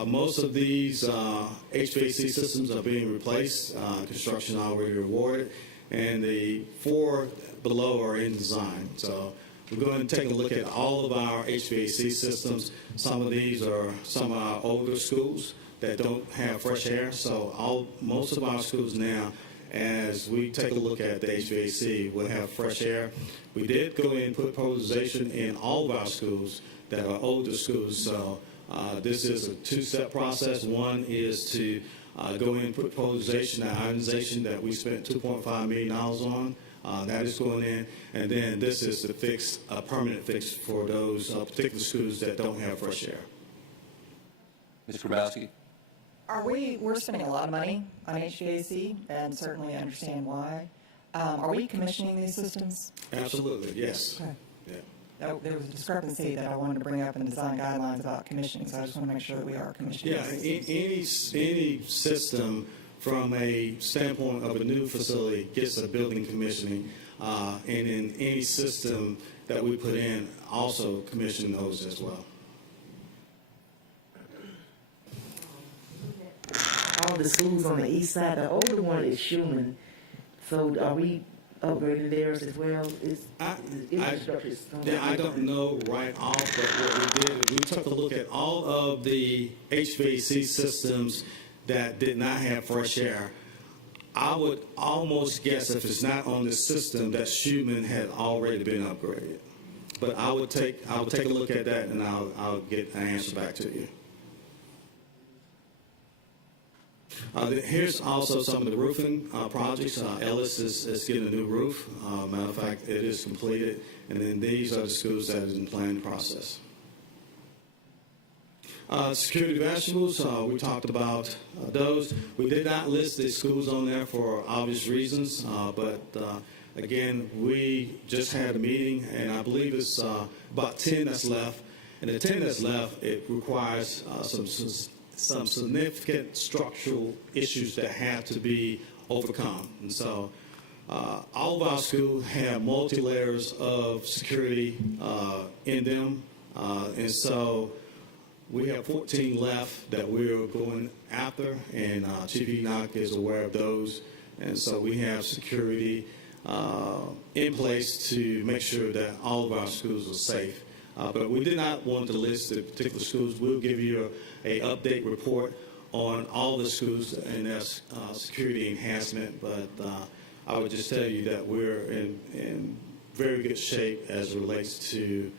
most of these HVAC systems are being replaced. Construction already awarded, and the 4 below are in design. So we're going to take a look at all of our HVAC systems. Some of these are some of our older schools that don't have fresh air. So most of our schools now, as we take a look at the HVAC, we'll have fresh air. We did go in and put polarization in all of our schools that are older schools. So this is a 2-step process. One is to go in and put polarization and ionization that we spent $2.5 million on. That is going in. And then this is to fix a permanent fix for those particular schools that don't have fresh air. Mr. Grabowski? We're spending a lot of money on HVAC, and certainly understand why. Are we commissioning these systems? Absolutely, yes. Okay. Yeah. There was a discrepancy that I wanted to bring up in design guidelines about commissioning, so I just want to make sure that we are commissioning. Yeah, these systems. any system from a standpoint of a new facility gets a building commissioning, and in any system that we put in also commission those as well. All the schools on the east side, the older one is Schumann. So are we upgrading theirs as well? I don't know right off, but what we did is we took a look at all of the HVAC systems that did not have fresh air. I would almost guess if it's not on the system that Schumann had already been upgraded. But I will take a look at that, and I'll get an answer back to you. Here's also some of the roofing projects. Ellis is getting a new roof. Matter of fact, it is completed. And then these are the schools that is in planning process. Security vegetables, we talked about those. We did not list the schools on there for obvious reasons, but again, we just had a meeting, and I believe it's about 10 that's left. And the 10 that's left, it requires some significant structural issues that have to be overcome. And so all of our schools have multi-layers of security in them. And so we have 14 left that we're going after, and Chief Enoch is aware of those. And so we have security in place to make sure that all of our schools are safe. But we did not want to list the particular schools. We'll give you an update report on all the schools and their security enhancement. But I would just tell you that we're in very good shape as it relates to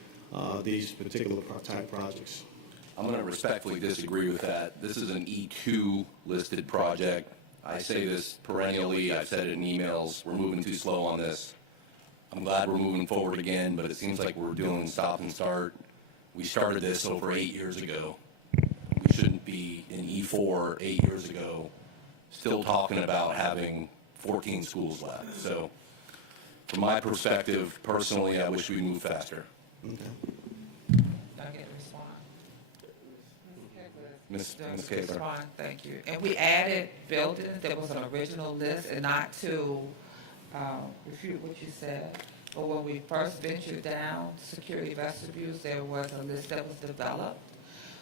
these particular type projects. I'm going to respectfully disagree with that. This is an E2 listed project. I say this perennially. I've said it in emails. We're moving too slow on this. I'm glad we're moving forward again, but it seems like we're doing stop and start. We started this over 8 years ago. We shouldn't be in E4 8 years ago still talking about having 14 schools left. So from my perspective, personally, I wish we'd move faster. Okay. I get a response. Ms. Does Kafer. respond, thank you. And we added buildings, there was an original list, and not to refute what you said, but when we first ventured down security vestibules, there was a list that was developed.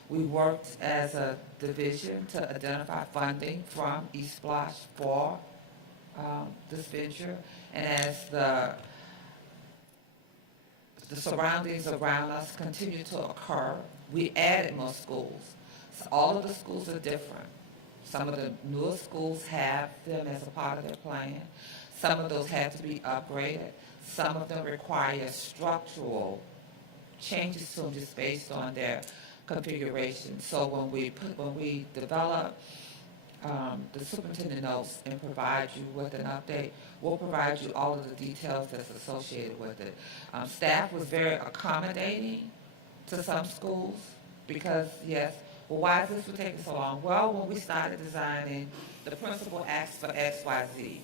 We worked as a division to identify funding from East Block for this venture, and as the surroundings around us continue to occur, we added more schools. So all of the schools are different. Some of the newer schools have them as a part of their plan. Some of those have to be upgraded. Some of them require structural changes to them just based on their configuration. So when we develop the superintendent notes and provide you with an update, we'll provide you all of the details that's associated with it. Staff was very accommodating to some schools because, yes, well, why is this taking so long? Well, when we started designing, the principal asked for X, Y, Z.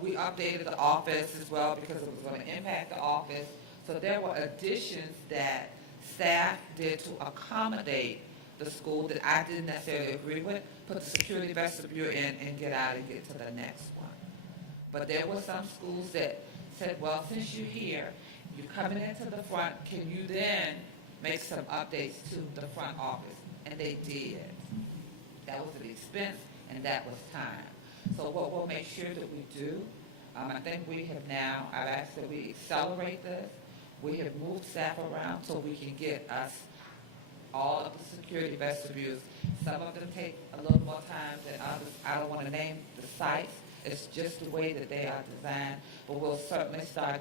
We updated the office as well because it was going to impact the office. So there were additions that staff did to accommodate the school that I didn't necessarily agree with. Put the security vestibule in and get out and get to the next one. But there were some schools that said, well, since you're here, you're coming into the front, can you then make some updates to the front office? And they did. That was an expense and that was time. So what we'll make sure that we do, I think we have now, I've asked that we accelerate this. We have moved staff around so we can get us all of the security vestibules. Some of them take a little more time than others. I don't want to name the sites. It's just the way that they are designed. But we'll certainly start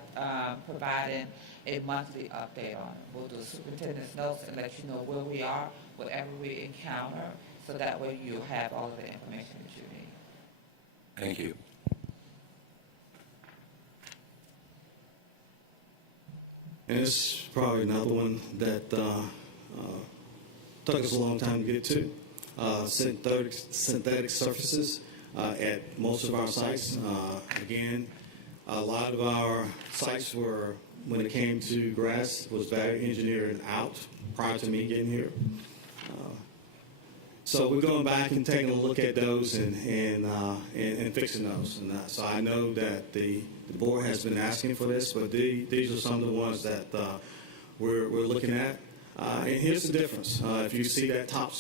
providing a monthly update on it. We'll do a superintendent's notes and let you know where we are, whatever we encounter, so that way you'll have all of the information that you need. Thank you. And it's probably another one that took us a long time to get to. Synthetic surfaces at most of our sites. Again, a lot of our sites were, when it came to grass, was very engineered out prior to me getting here. So we're going back and taking a look at those and fixing those. And so I know that the board has been asking for this, but these are some of the ones that we're looking at. And here's the difference. If you see that top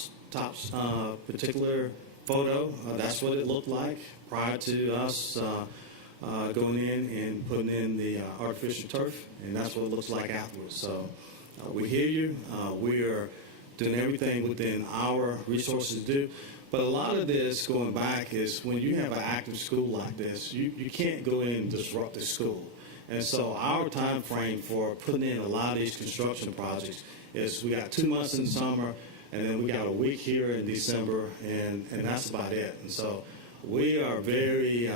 particular photo, that's what it looked like prior to us going in and putting in the artificial turf, and that's what it looks like afterwards. So we hear you. We are doing everything within our resources to do. But a lot of this, going back, is when you have an active school like this, you can't go in and disrupt the school. And so our time frame for putting in a lot of these construction projects is we got 2 months in the summer, and then we got a week here in December, and that's about it. And so we are very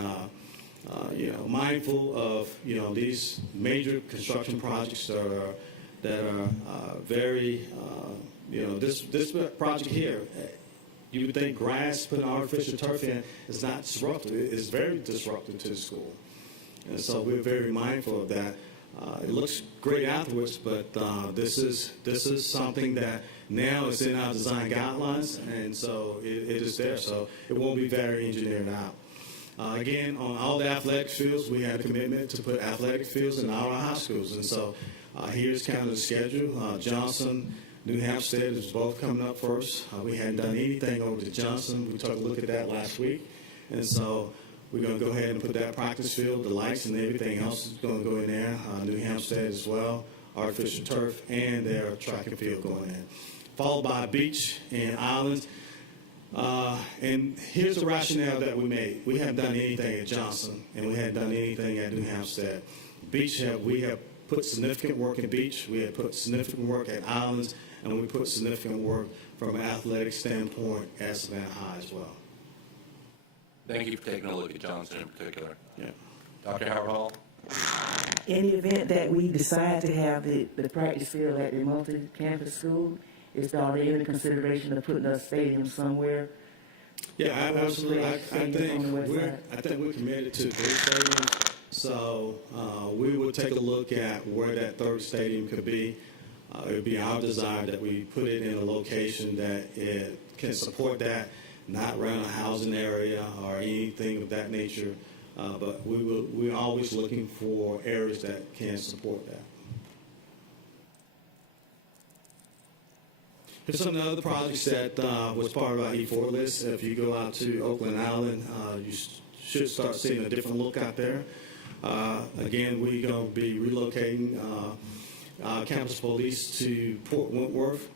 mindful of these major construction projects that are very this project here. You would think grass, putting artificial turf in, is not disruptive. It's very disruptive to the school. And so we're very mindful of that. It looks great afterwards, but this is something that now is in our design guidelines, and so it is there. So it won't be very engineered out. Again, on all the athletic fields, we had a commitment to put athletic fields in all our high schools. And so here's kind of the schedule. Johnson, New Hampstead is both coming up first. We hadn't done anything over to Johnson. We took a look at that last week. And so we're going to go ahead and put that practice field, the lights and everything else is going to go in there. New Hampstead as well, artificial turf, and their track and field going in. Followed by beach and islands. And here's the rationale that we made. We haven't done anything at Johnson, and we hadn't done anything at New Hampstead. Beach, we have put significant work in beach. We have put significant work at islands, and we put significant work from an athletic standpoint at Savannah High as well. Thank you for taking a look at Johnson in particular. Yeah. Dr. Howard Hall? In the event that we decide to have the practice field at the multi-campus school, is there already any consideration of putting a stadium somewhere? Yeah, absolutely. I Stadium on the west side? think we're committed to third stadium. So we will take a look at where that third stadium could be. It would be our desire that we put it in a location that it can support that, not around a housing area or anything of that nature. But we're always looking for areas that can support that. Here's some of the other projects that was part of our E4 list. If you go out to Oakland Island, you should start seeing a different look out there. Again, we're going to be relocating campus police to Port Wentworth.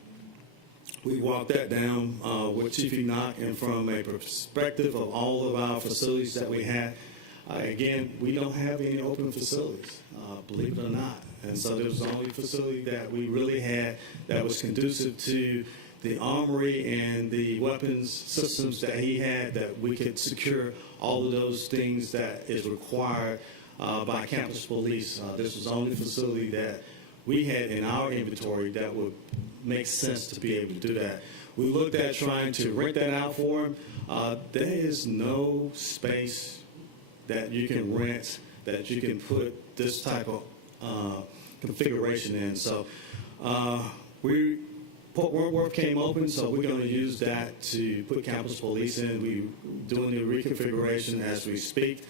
We walked that down with Chief Enoch, and from a perspective of all of our facilities that we had, again, we don't have any open facilities, believe it or not. And so there was the only facility that we really had that was conducive to the armory and the weapons systems that he had, that we could secure all of those things that is required by campus police. This was the only facility that we had in our inventory that would make sense to be able to do that. we looked at trying to rent that out for them. There is no space that you can rent that you can put this type of configuration in. So Port Wentworth came open, so we're going to use that to put campus police in. We're doing the reconfiguration as we speak.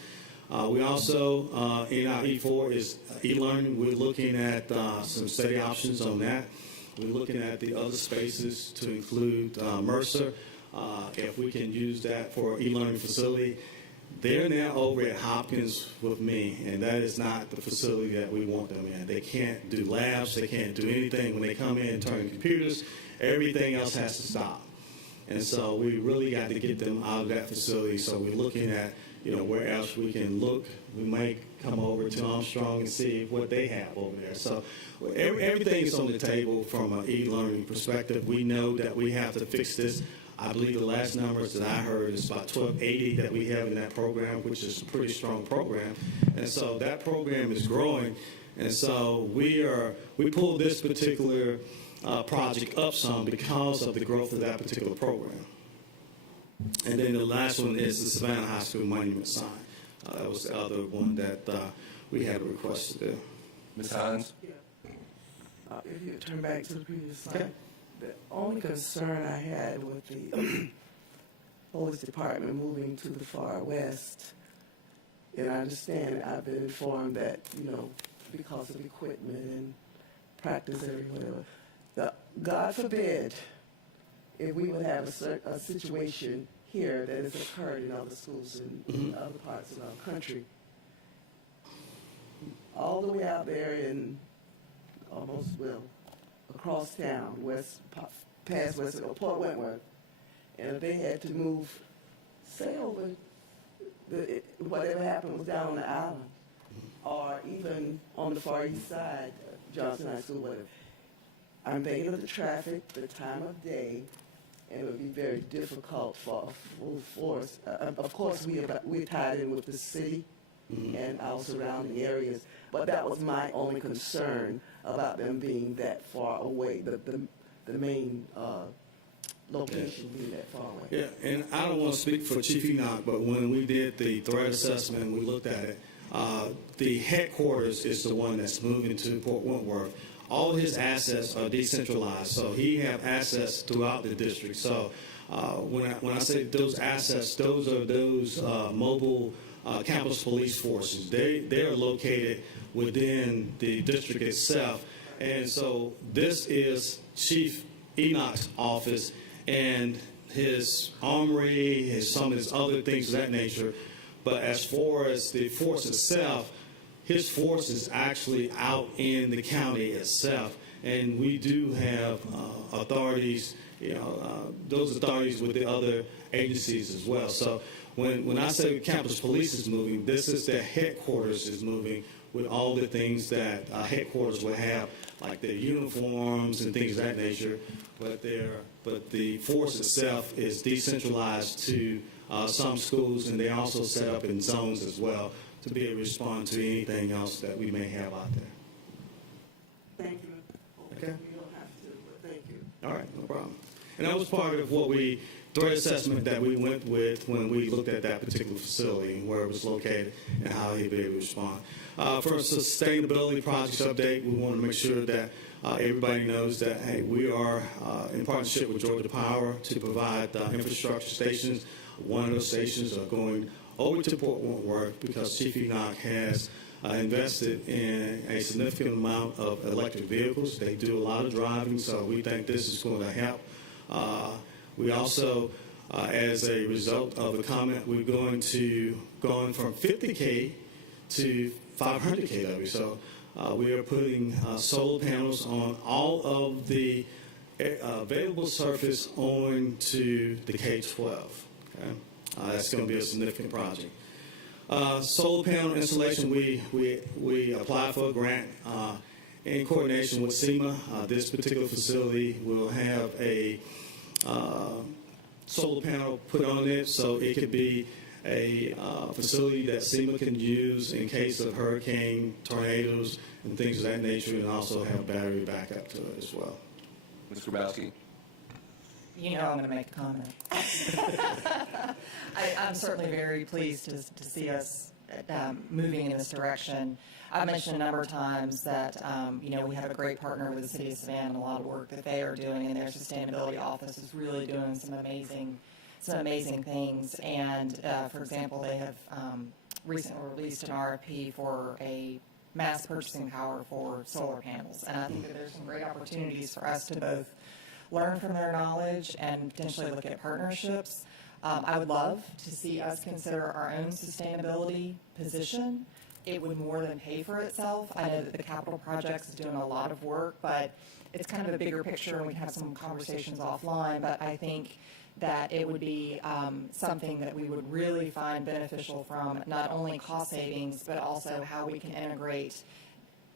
We also, in our E4 is e-learning. We're looking at some study options on that. We're looking at the other spaces to include Mercer, if we can use that for e-learning facility. They're now over at Hopkins with me, and that is not the facility that we want them in. They can't do labs. They can't do anything. When they come in and turn computers, everything else has to stop. And so we really got to get them out of that facility. So we're looking at, where else we can look. We might come over to Armstrong and see what they have over there. So everything is on the table from an e-learning perspective. We know that we have to fix this. I believe the last numbers that I heard is about 1280 that we have in that program, which is a pretty strong program. And so that program is growing. And so we pulled this particular project up some because of the growth of that particular program. And then the last one is the Savannah High School monument sign. That was the other one that we had a request to do. Ms. Hines? If you turn back to the previous slide. Okay. The only concern I had with the police department moving to the far west, and I understand, I've been informed that, because of equipment and practice everywhere, God forbid if we would have a situation here that has occurred in other schools in other parts of our country. All the way out there in across town, past West, Port Wentworth, and if they had to move, say over, whatever happened was down on the island, or even on the far east side, Johnson High School, whatever. I'm thinking of the traffic, the time of day, and it would be very difficult for full force. Of course, we tied in with the city and our surrounding areas, but that was my only concern about them being that far away, the main location being that far away. Yeah, and I don't want to speak for Chief Enoch, but when we did the threat assessment, we looked at it, the headquarters is the one that's moving to Port Wentworth. All of his assets are decentralized, so he have assets throughout the district. So when I say those assets, those are those mobile campus police forces. They are located within the district itself. And so this is Chief Enoch's office and his armory, some of his other things of that nature. But as far as the force itself, his force is actually out in the county itself. And we do have authorities, those authorities with the other agencies as well. So when I say campus police is moving, this is their headquarters is moving with all the things that headquarters would have, like their uniforms and things of that nature. But the force itself is decentralized to some schools, and they also set up in zones as well to be able to respond to anything else that we may have out there. Thank you. Okay. You don't have to, but thank you. All right, no problem. And that was part of what threat assessment that we went with when we looked at that particular facility, where it was located and how he'd be able to respond. For a sustainability projects update, we want to make sure that everybody knows that, hey, we are in partnership with Georgia Power to provide infrastructure stations. One of those stations are going over to Port Wentworth because Chief Enoch has invested in a significant amount of electric vehicles. They do a lot of driving, so we think this is going to help. We also, as a result of the comment, we're going from 50K to 500 kW. So we are putting solar panels on all of the available surface on to the K-12. Okay? That's going to be a significant project. Solar panel installation, we applied for a grant in coordination with SEMA. This particular facility will have a solar panel put on it, so it could be a facility that SEMA can use in case of hurricane, tornadoes, and things of that nature, and also have battery backup to it as well. Mr. Grabowski? You know I'm going to make a comment. I'm certainly very pleased to see us moving in this direction. I've mentioned a number of times that, we have a great partner with the City of Savannah, and a lot of work that they are doing in their sustainability office is really doing some amazing things. And, for example, they have recently released an RFP for a mass purchasing power for solar panels. And I think that there's some great opportunities for us to both learn from their knowledge and potentially look at partnerships. I would love to see us consider our own sustainability position. It would more than pay for itself. I know that the capital projects is doing a lot of work, but it's kind of a bigger picture, and we can have some conversations offline. But I think that it would be something that we would really find beneficial from not only cost savings, but also how we can integrate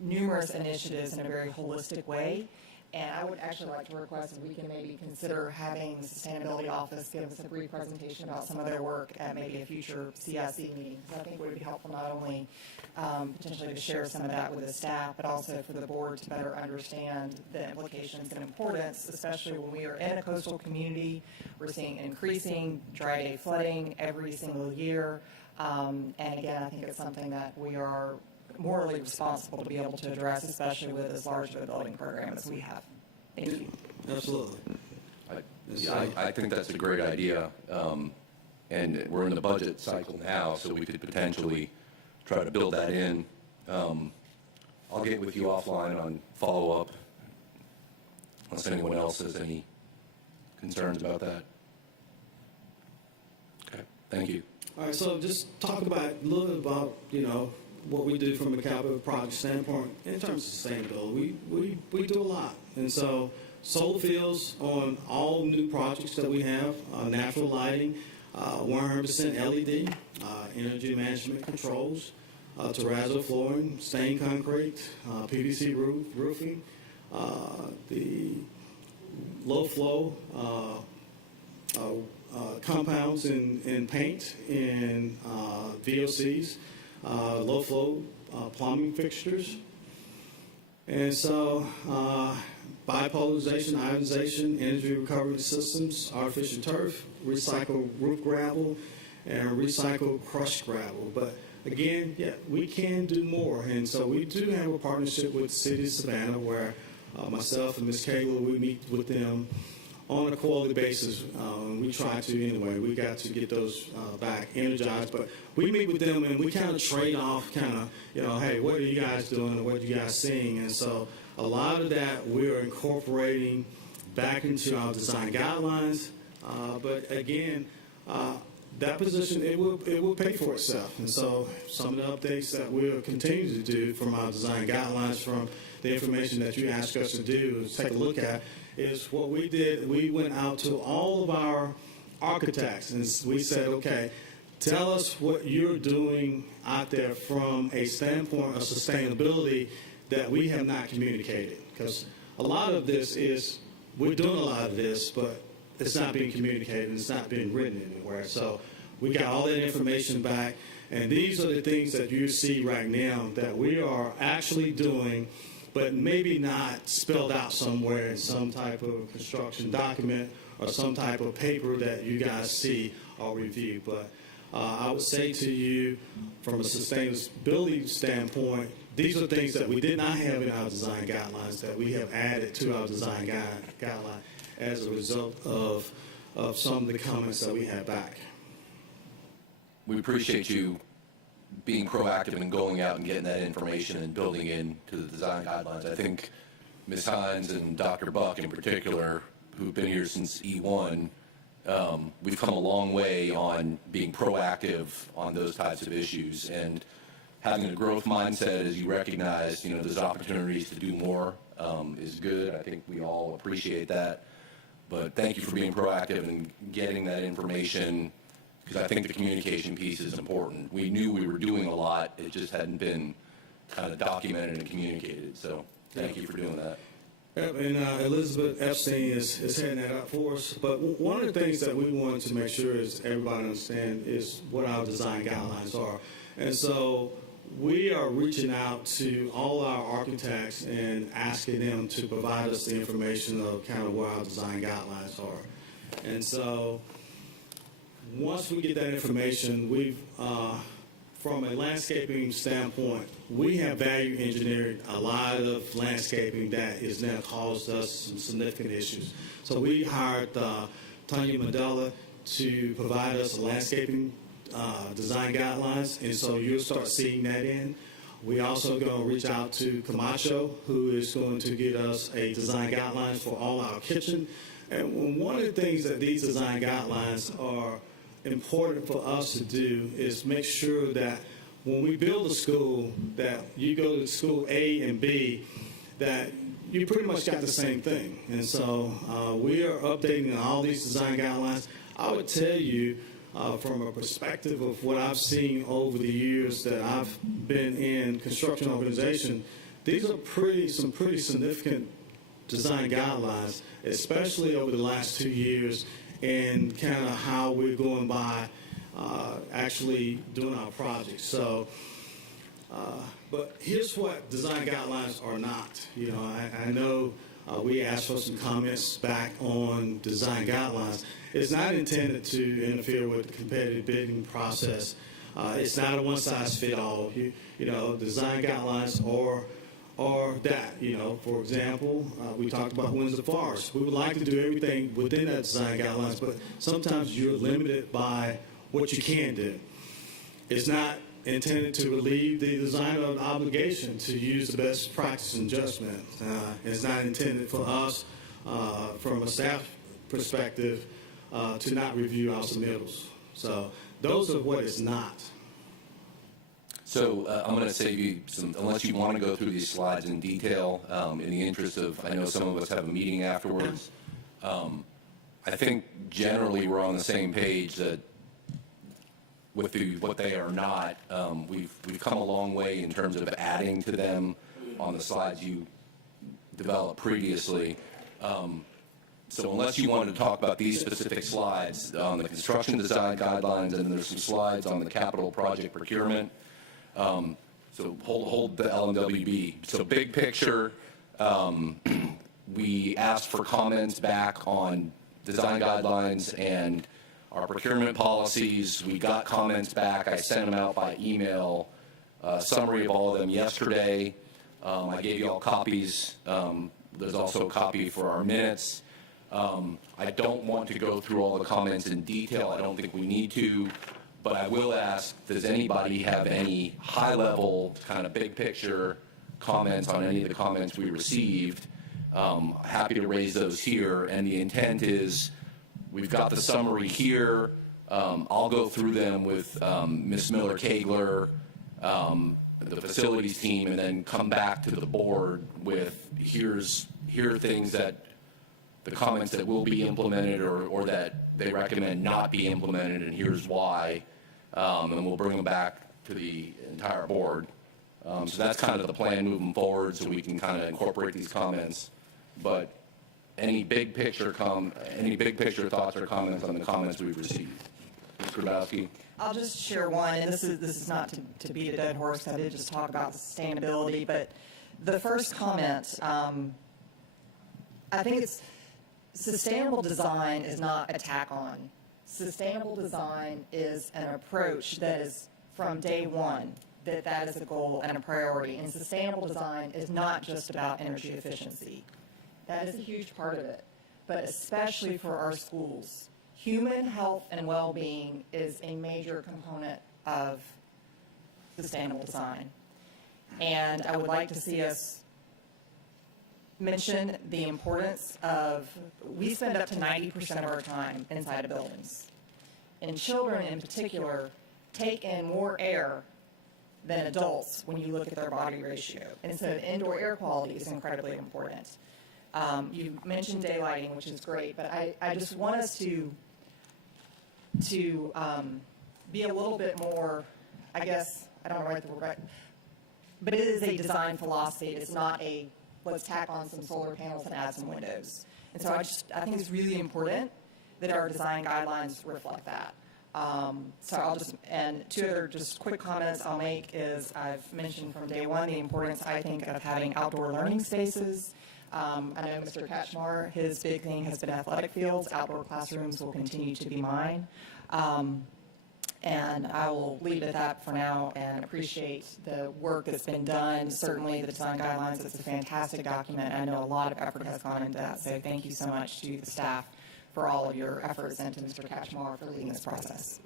numerous initiatives in a very holistic way. And I would actually like to request if we can maybe consider having the Sustainability Office give us a brief presentation about some of their work at maybe a future CIC meeting. So I think it would be helpful not only potentially to share some of that with the staff, but also for the board to better understand the implications and importance, especially when we are in a coastal community. We're seeing increasing dry day flooding every single year. And again, I think it's something that we are morally responsible to be able to address, especially with as large of a building program as we have. Thank you. Absolutely. I think that's a great idea. And we're in the budget cycle now, so we could potentially try to build that in. I'll get with you offline on follow-up, unless anyone else has any concerns about that. Okay, thank you. All right, so just talk about a little bit about, what we do from a capital project standpoint in terms of sustainability. We do a lot. And so solar fields on all new projects that we have, natural lighting, 100% LED, energy management controls, terrazzo flooring, stained concrete, PVC roofing, the low flow compounds in paint and VOCs, low flow plumbing fixtures. And so bipolarization, ionization, energy recovery systems, artificial turf, recycled roof gravel, and recycled crushed gravel. But again, yeah, we can do more. And so we do have a partnership with the City of Savannah where myself and Ms. Kayla, we meet with them on a quarterly basis. We try to anyway. We got to get those back energized. But we meet with them and we kind of trade off hey, what are you guys doing and what are you guys seeing? And so a lot of that we're incorporating back into our design guidelines. But again, that position, it will pay for itself. And so some of the updates that we'll continue to do from our design guidelines, from the information that you asked us to do, is take a look at, is what we did. We went out to all of our architects and we said, okay, tell us what you're doing out there from a standpoint of sustainability that we have not communicated. Because a lot of this is, we're doing a lot of this, but it's not being communicated, it's not being written anywhere. So we got all that information back, and these are the things that you see right now that we are actually doing, but maybe not spelled out somewhere in some type of construction document or some type of paper that you guys see or review. But I would say to you, from a sustainability standpoint, these are things that we did not have in our design guidelines that we have added to our design guideline as a result of some of the comments that we had back. We appreciate you being proactive and going out and getting that information and building into the design guidelines. I think Ms. Hines and Dr. Buck in particular, who've been here since E1, we've come a long way on being proactive on those types of issues. And having a growth mindset, as you recognize, there's opportunities to do more is good. I think we all appreciate that. But thank you for being proactive and getting that information, because I think the communication piece is important. We knew we were doing a lot. It just hadn't been kind of documented and communicated. So thank you for doing that. Yep, and Elizabeth Epstein is heading that up for us. But one of the things that we wanted to make sure is everybody understand is what our design guidelines are. And so we are reaching out to all our architects and asking them to provide us the information of kind of what our design guidelines are. And so once we get that information, from a landscaping standpoint, we have value engineered a lot of landscaping that has now caused us some significant issues. So we hired Tanya Mandela to provide us landscaping design guidelines, and so you'll start seeing that in. We also going to reach out to Camacho, who is going to get us a design guidelines for all our kitchen. And one of the things that these design guidelines are important for us to do is make sure that when we build a school, that you go to school A and B, that you pretty much got the same thing. And so we are updating all these design guidelines. I would tell you, from a perspective of what I've seen over the years that I've been in construction organization, these are some pretty significant design guidelines, especially over the last 2 years, and kind of how we're going by actually doing our projects. So, but here's what design guidelines are not. You know, I know we asked for some comments back on design guidelines. It's not intended to interfere with the competitive bidding process. It's not a one-size-fits-all. You know, design guidelines or that. You know, for example, we talked about Windsor Forest. We would like to do everything within that design guidelines, but sometimes you're limited by what you can do. It's not intended to relieve the designer of the obligation to use the best practice and judgment. It's not intended for us, from a staff perspective, to not review our submittals. So those are what it's not. So I'm going to save you some, unless you want to go through these slides in detail, in the interest of, I know some of us have a meeting afterwards. I think generally we're on the same page that with what they are not, we've come a long way in terms of adding to them on the slides you developed previously. So unless you wanted to talk about these specific slides on the construction design guidelines, and there's some slides on the capital project procurement. So hold the LMWB. So big picture, we asked for comments back on design guidelines and our procurement policies. We got comments back. I sent them out by email, summary of all of them yesterday. I gave you all copies. There's also a copy for our minutes. I don't want to go through all the comments in detail. I don't think we need to. But I will ask, does anybody have any high-level, kind of big-picture comments on any of the comments we received? Happy to raise those here. And the intent is, we've got the summary here. I'll go through them with Ms. Miller-Kagler, the facilities team, and then come back to the board with here are things that the comments that will be implemented or that they recommend not be implemented, and here's why. And we'll bring them back to the entire board. So that's kind of the plan moving forward, so we can kind of incorporate these comments. But any big picture thoughts or comments on the comments we've received? Ms. Grabowski? I'll just share one, and this is not to beat a dead horse. I did just talk about sustainability, but the first comment, I think it's sustainable design is not a tack on. Sustainable design is an approach that is from day one, that is a goal and a priority. And sustainable design is not just about energy efficiency. That is a huge part of it, but especially for our schools. Human health and well-being is a major component of sustainable design. And I would like to see us mention the importance of, we spend up to 90% of our time inside of buildings. And children in particular take in more air than adults when you look at their body ratio. And so indoor air quality is incredibly important. You mentioned daylighting, which is great, but I just want us to be a little bit more, I guess, I don't know where the word, right, but it is a design philosophy. It's not a let's tack on some solar panels and add some windows. And so I think it's really important that our design guidelines reflect that. So I'll just, and two other just quick comments I'll make is I've mentioned from day one the importance, I think, of having outdoor learning spaces. I know Mr. Katchmar, his big thing has been athletic fields. Outdoor classrooms will continue to be mine. And I will leave it at that for now and appreciate the work that's been done. Certainly the design guidelines, it's a fantastic document. I know a lot of effort has gone into that. So thank you so much to the staff for all of your efforts and to Mr. Katchmar for leading this process.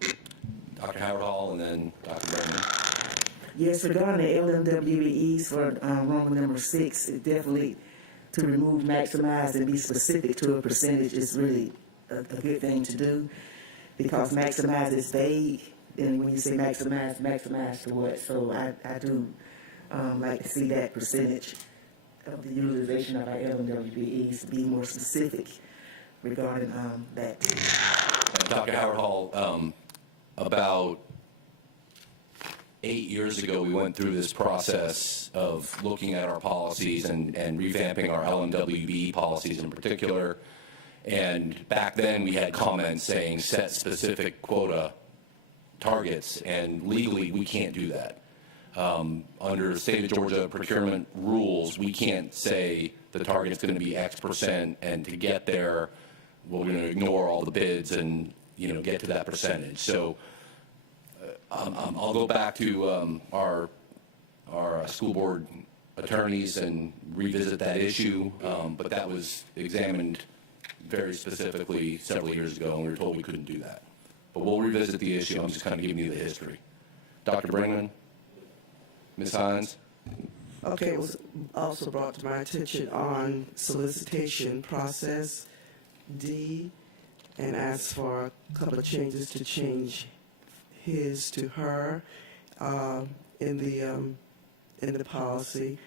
Dr. Howard Hall and then Dr. Brandon. Yes, regarding the LMWEs for Roman number 6, it definitely to remove, maximize, and be specific to a percentage is really a good thing to do, because maximize is vague, and when you say maximize, maximize to what? So I do like to see that percentage of the utilization of our LMWEs to be more specific regarding that. Dr. Howard Hall, about 8 years ago, we went through this process of looking at our policies and revamping our LMWB policies in particular. And back then, we had comments saying set specific quota targets, and legally, we can't do that. Under state of Georgia procurement rules, we can't say the target's going to be X percent, and to get there, we're going to ignore all the bids and get to that percentage. So I'll go back to our school board attorneys and revisit that issue, but that was examined very specifically several years ago, and we were told we couldn't do that. But we'll revisit the issue. I'm just kind of giving you the history. Dr. Brinkman, Ms. Hines? Okay, it was also brought to my attention on solicitation process, D, and asked for a couple of changes to change his to her in the policy,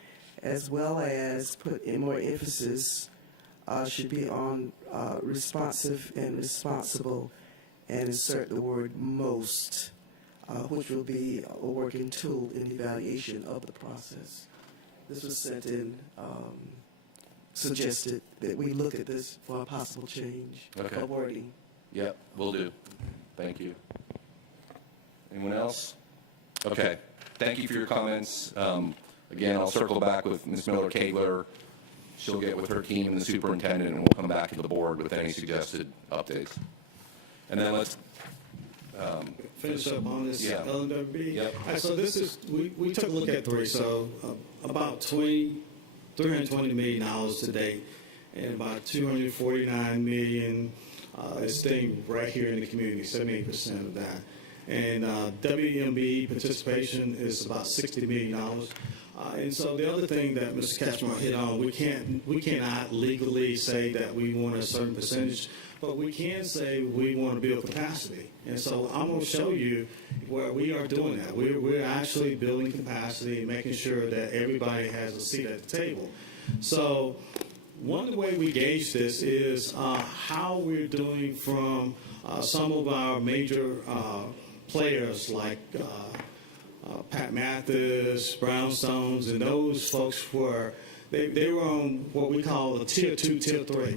as well as put in more emphasis should be on responsive and responsible, and insert the word most, which will be a working tool in evaluation of the process. This was sent in, suggested that we look at this for a possible change of wording. Yep, will do. Thank you. Anyone else? Okay. Thank you for your comments. Again, I'll circle back with Ms. Miller-Kagler. She'll get with her team and the superintendent, and we'll come back to the board with any suggested updates. And then let's Finish up on this LMWB. Yep. All right, so this is, we took a look at 3, so about $320 million to date, and about $249 million is staying right here in the community, 78% of that. And WMB participation is about $60 million. And so the other thing that Mr. Katchmar hit on, we cannot legally say that we want a certain percentage, but we can say we want to build capacity. And so I'm going to show you where we are doing that. We're actually building capacity, making sure that everybody has a seat at the table. So one of the ways we gauge this is how we're doing from some of our major players like Pat Mathis, Brownstones, and those folks were, they were on what we call a tier 2, tier 3.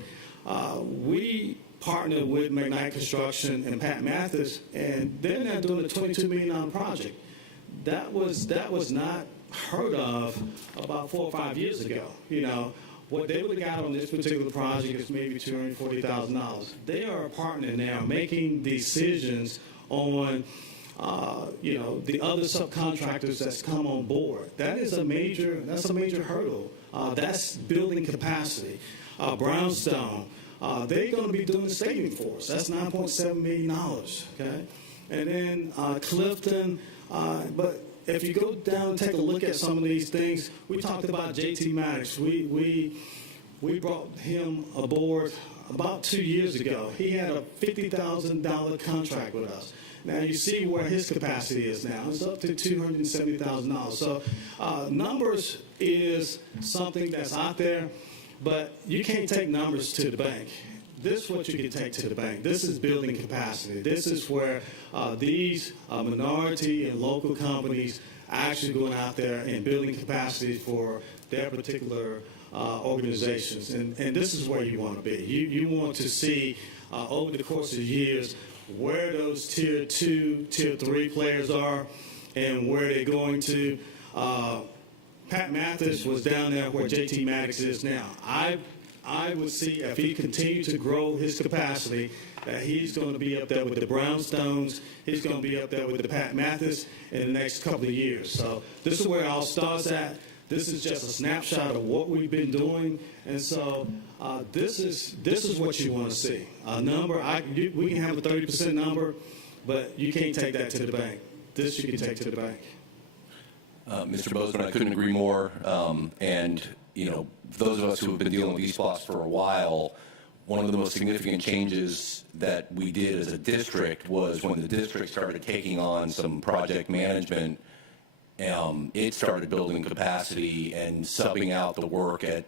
We partnered with McKnight Construction and Pat Mathis, and they're now doing a $22 million project. That was not heard of about 4 or 5 years ago. What they would have got on this particular project is maybe $240,000. They are a partner now, making decisions on the other subcontractors that's come on board. That's a major hurdle. That's building capacity. Brownstone, they're going to be doing the stadium for us. That's $9.7 million, okay? And then Clifton, but if you go down and take a look at some of these things, we talked about JT Maddox. We brought him aboard about 2 years ago. He had a $50,000 contract with us. Now you see where his capacity is now. It's up to $270,000. So numbers is something that's out there, but you can't take numbers to the bank. This is what you can take to the bank. This is building capacity. This is where these minority and local companies are actually going out there and building capacity for their particular organizations. And this is where you want to be. You want to see over the course of years where those tier 2, tier 3 players are and where they're going to. Pat Mathis was down there where JT Maddox is now. I would see if he continued to grow his capacity, that he's going to be up there with the Brownstones. He's going to be up there with the Pat Mathis in the next couple of years. So this is where it all starts at. This is just a snapshot of what we've been doing, and so this is what you want to see. A number, we can have a 30% number, but you can't take that to the bank. This you can take to the bank. Mr. Bozeman, I couldn't agree more. And, you know, those of us who have been dealing with East Bluffs for a while, one of the most significant changes that we did as a district was when the district started taking on some project management. It started building capacity and subbing out the work at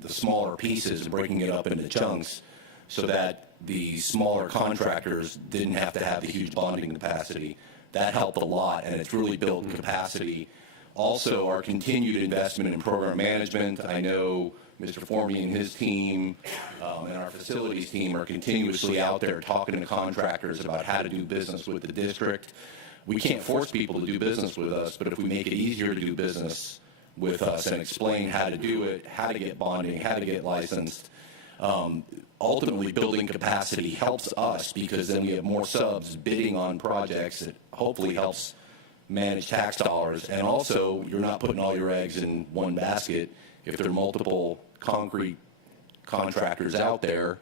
the smaller pieces and breaking it up into chunks so that the smaller contractors didn't have to have the huge bonding capacity. That helped a lot, and it's really built capacity. Also, our continued investment in program management. I know Mr. Formey and his team and our facilities team are continuously out there talking to contractors about how to do business with the district. We can't force people to do business with us, but if we make it easier to do business with us and explain how to do it, how to get bonding, how to get licensed, ultimately building capacity helps us because then we have more subs bidding on projects that hopefully helps manage tax dollars. And also, you're not putting all your eggs in one basket. If there are multiple concrete contractors out there,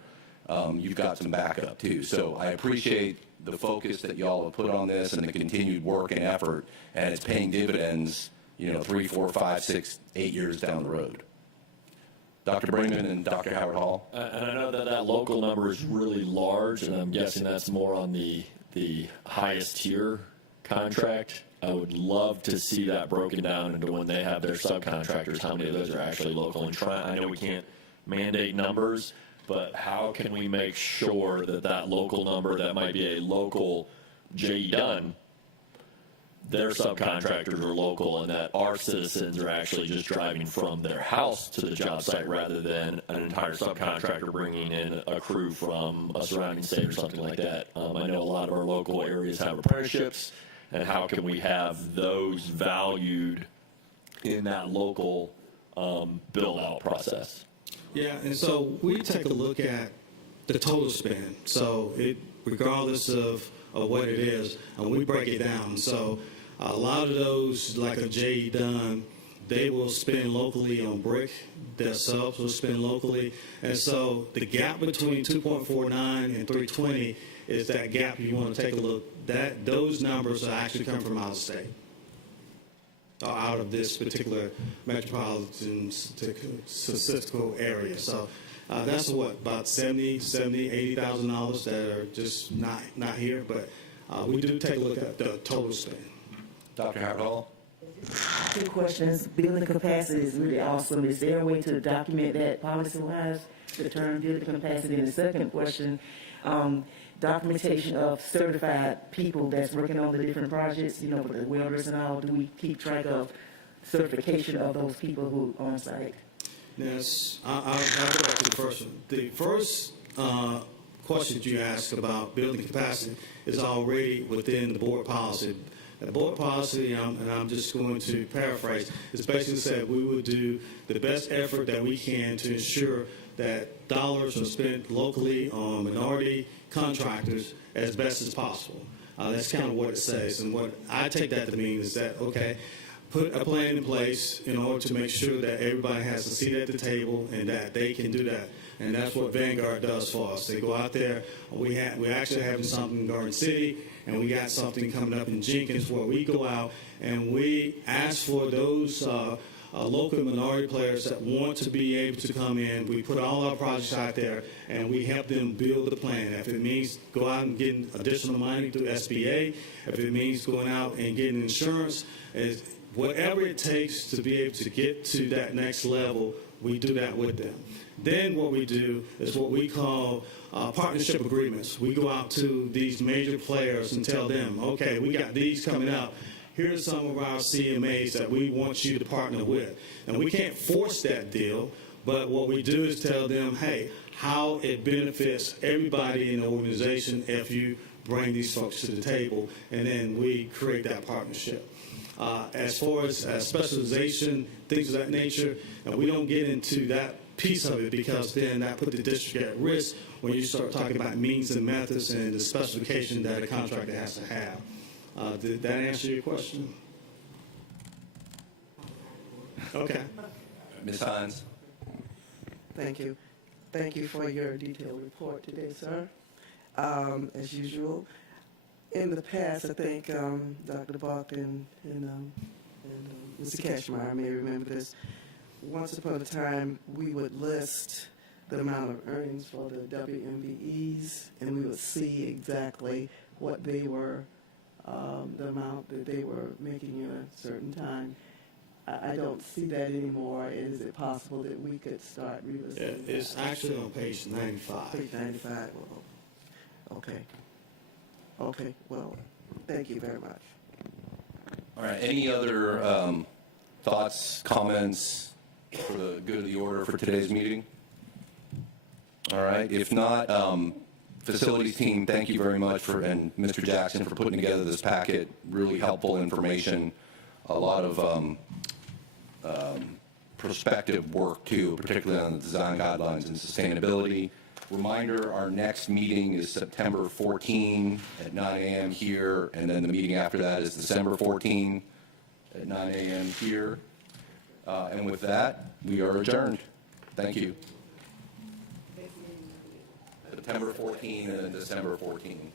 you've got some backup too. So I appreciate the focus that y'all have put on this and the continued work and effort, and it's paying dividends, 3, 4, 5, 6, 8 years down the road. Dr. Brinkman and Dr. Howard Hall. And I know that local number is really large, and I'm guessing that's more on the highest tier contract. I would love to see that broken down into when they have their subcontractors, how many of those are actually local. And I know we can't mandate numbers, but how can we make sure that local number, that might be a local J.E. Dunn, their subcontractors are local, and that our citizens are actually just driving from their house to the job site rather than an entire subcontractor bringing in a crew from a surrounding state or something like that. I know a lot of our local areas have apprenticeships, and how can we have those valued in that local build-out process? Yeah, and so we take a look at the total spend. So regardless of what it is, and we break it down. So a lot of those, like a J.E. Dunn, they will spend locally on brick. Their subs will spend locally. And so the gap between 2.49 and 320 is that gap you want to take a look. Those numbers are actually come from out of state, or out of this particular metropolitan statistical area. So that's about $80,000 that are just not here. But we do take a look at the total spend. Dr. Howard Hall. 2 questions. Building capacity is really awesome. Is there a way to document that policy-wise, the term building capacity? And the second question, documentation of certified people that's working on the different projects, with the welders and all. Do we keep track of certification of those people who are on site? Yes, I'll go back to the first one. The first question you asked about building capacity is already within the board policy. The board policy, and I'm just going to paraphrase, is basically said we will do the best effort that we can to ensure that dollars are spent locally on minority contractors as best as possible. That's kind of what it says. And what I take that to mean is that, okay, put a plan in place in order to make sure that everybody has a seat at the table and that they can do that. And that's what Vanguard does for us. They go out there. We're actually having something in Garden City, and we got something coming up in Jenkins where we go out and we ask for those local minority players that want to be able to come in. We put all our projects out there, and we help them build the plan. If it means go out and getting additional money through SBA, if it means going out and getting insurance, whatever it takes to be able to get to that next level, we do that with them. Then what we do is what we call partnership agreements. We go out to these major players and tell them, okay, we got these coming up. Here's some of our CMAs that we want you to partner with. And we can't force that deal, but what we do is tell them, hey, how it benefits everybody in the organization if you bring these folks to the table, and then we create that partnership. As far as specialization, things of that nature, we don't get into that piece of it because then that put the district at risk when you start talking about means and methods and the specification that a contractor has to have. Did that answer your question? Okay. Ms. Hines? Thank you. Thank you for your detailed report today, sir. As usual, in the past, I think Dr. Buck and Mr. Cashmeyer may remember this. Once upon a time, we would list the amount of earnings for the WMBEs, and we would see exactly what they were, the amount that they were making in a certain time. I don't see that anymore. Is it possible that we could start relisting? It's actually on page 95. Page 95. Well, okay. Okay. Well, thank you very much. All right, any other thoughts, comments for the good of the order for today's meeting? All right, if not, facilities team, thank you very much and Mr. Jackson for putting together this packet. Really helpful information, a lot of prospective work too, particularly on the design guidelines and sustainability. Reminder, our next meeting is September 14 at 9 a.m. here, and then the meeting after that is December 14 at 9 a.m. here. And with that, we are adjourned. Thank you. September 14 and then December 14.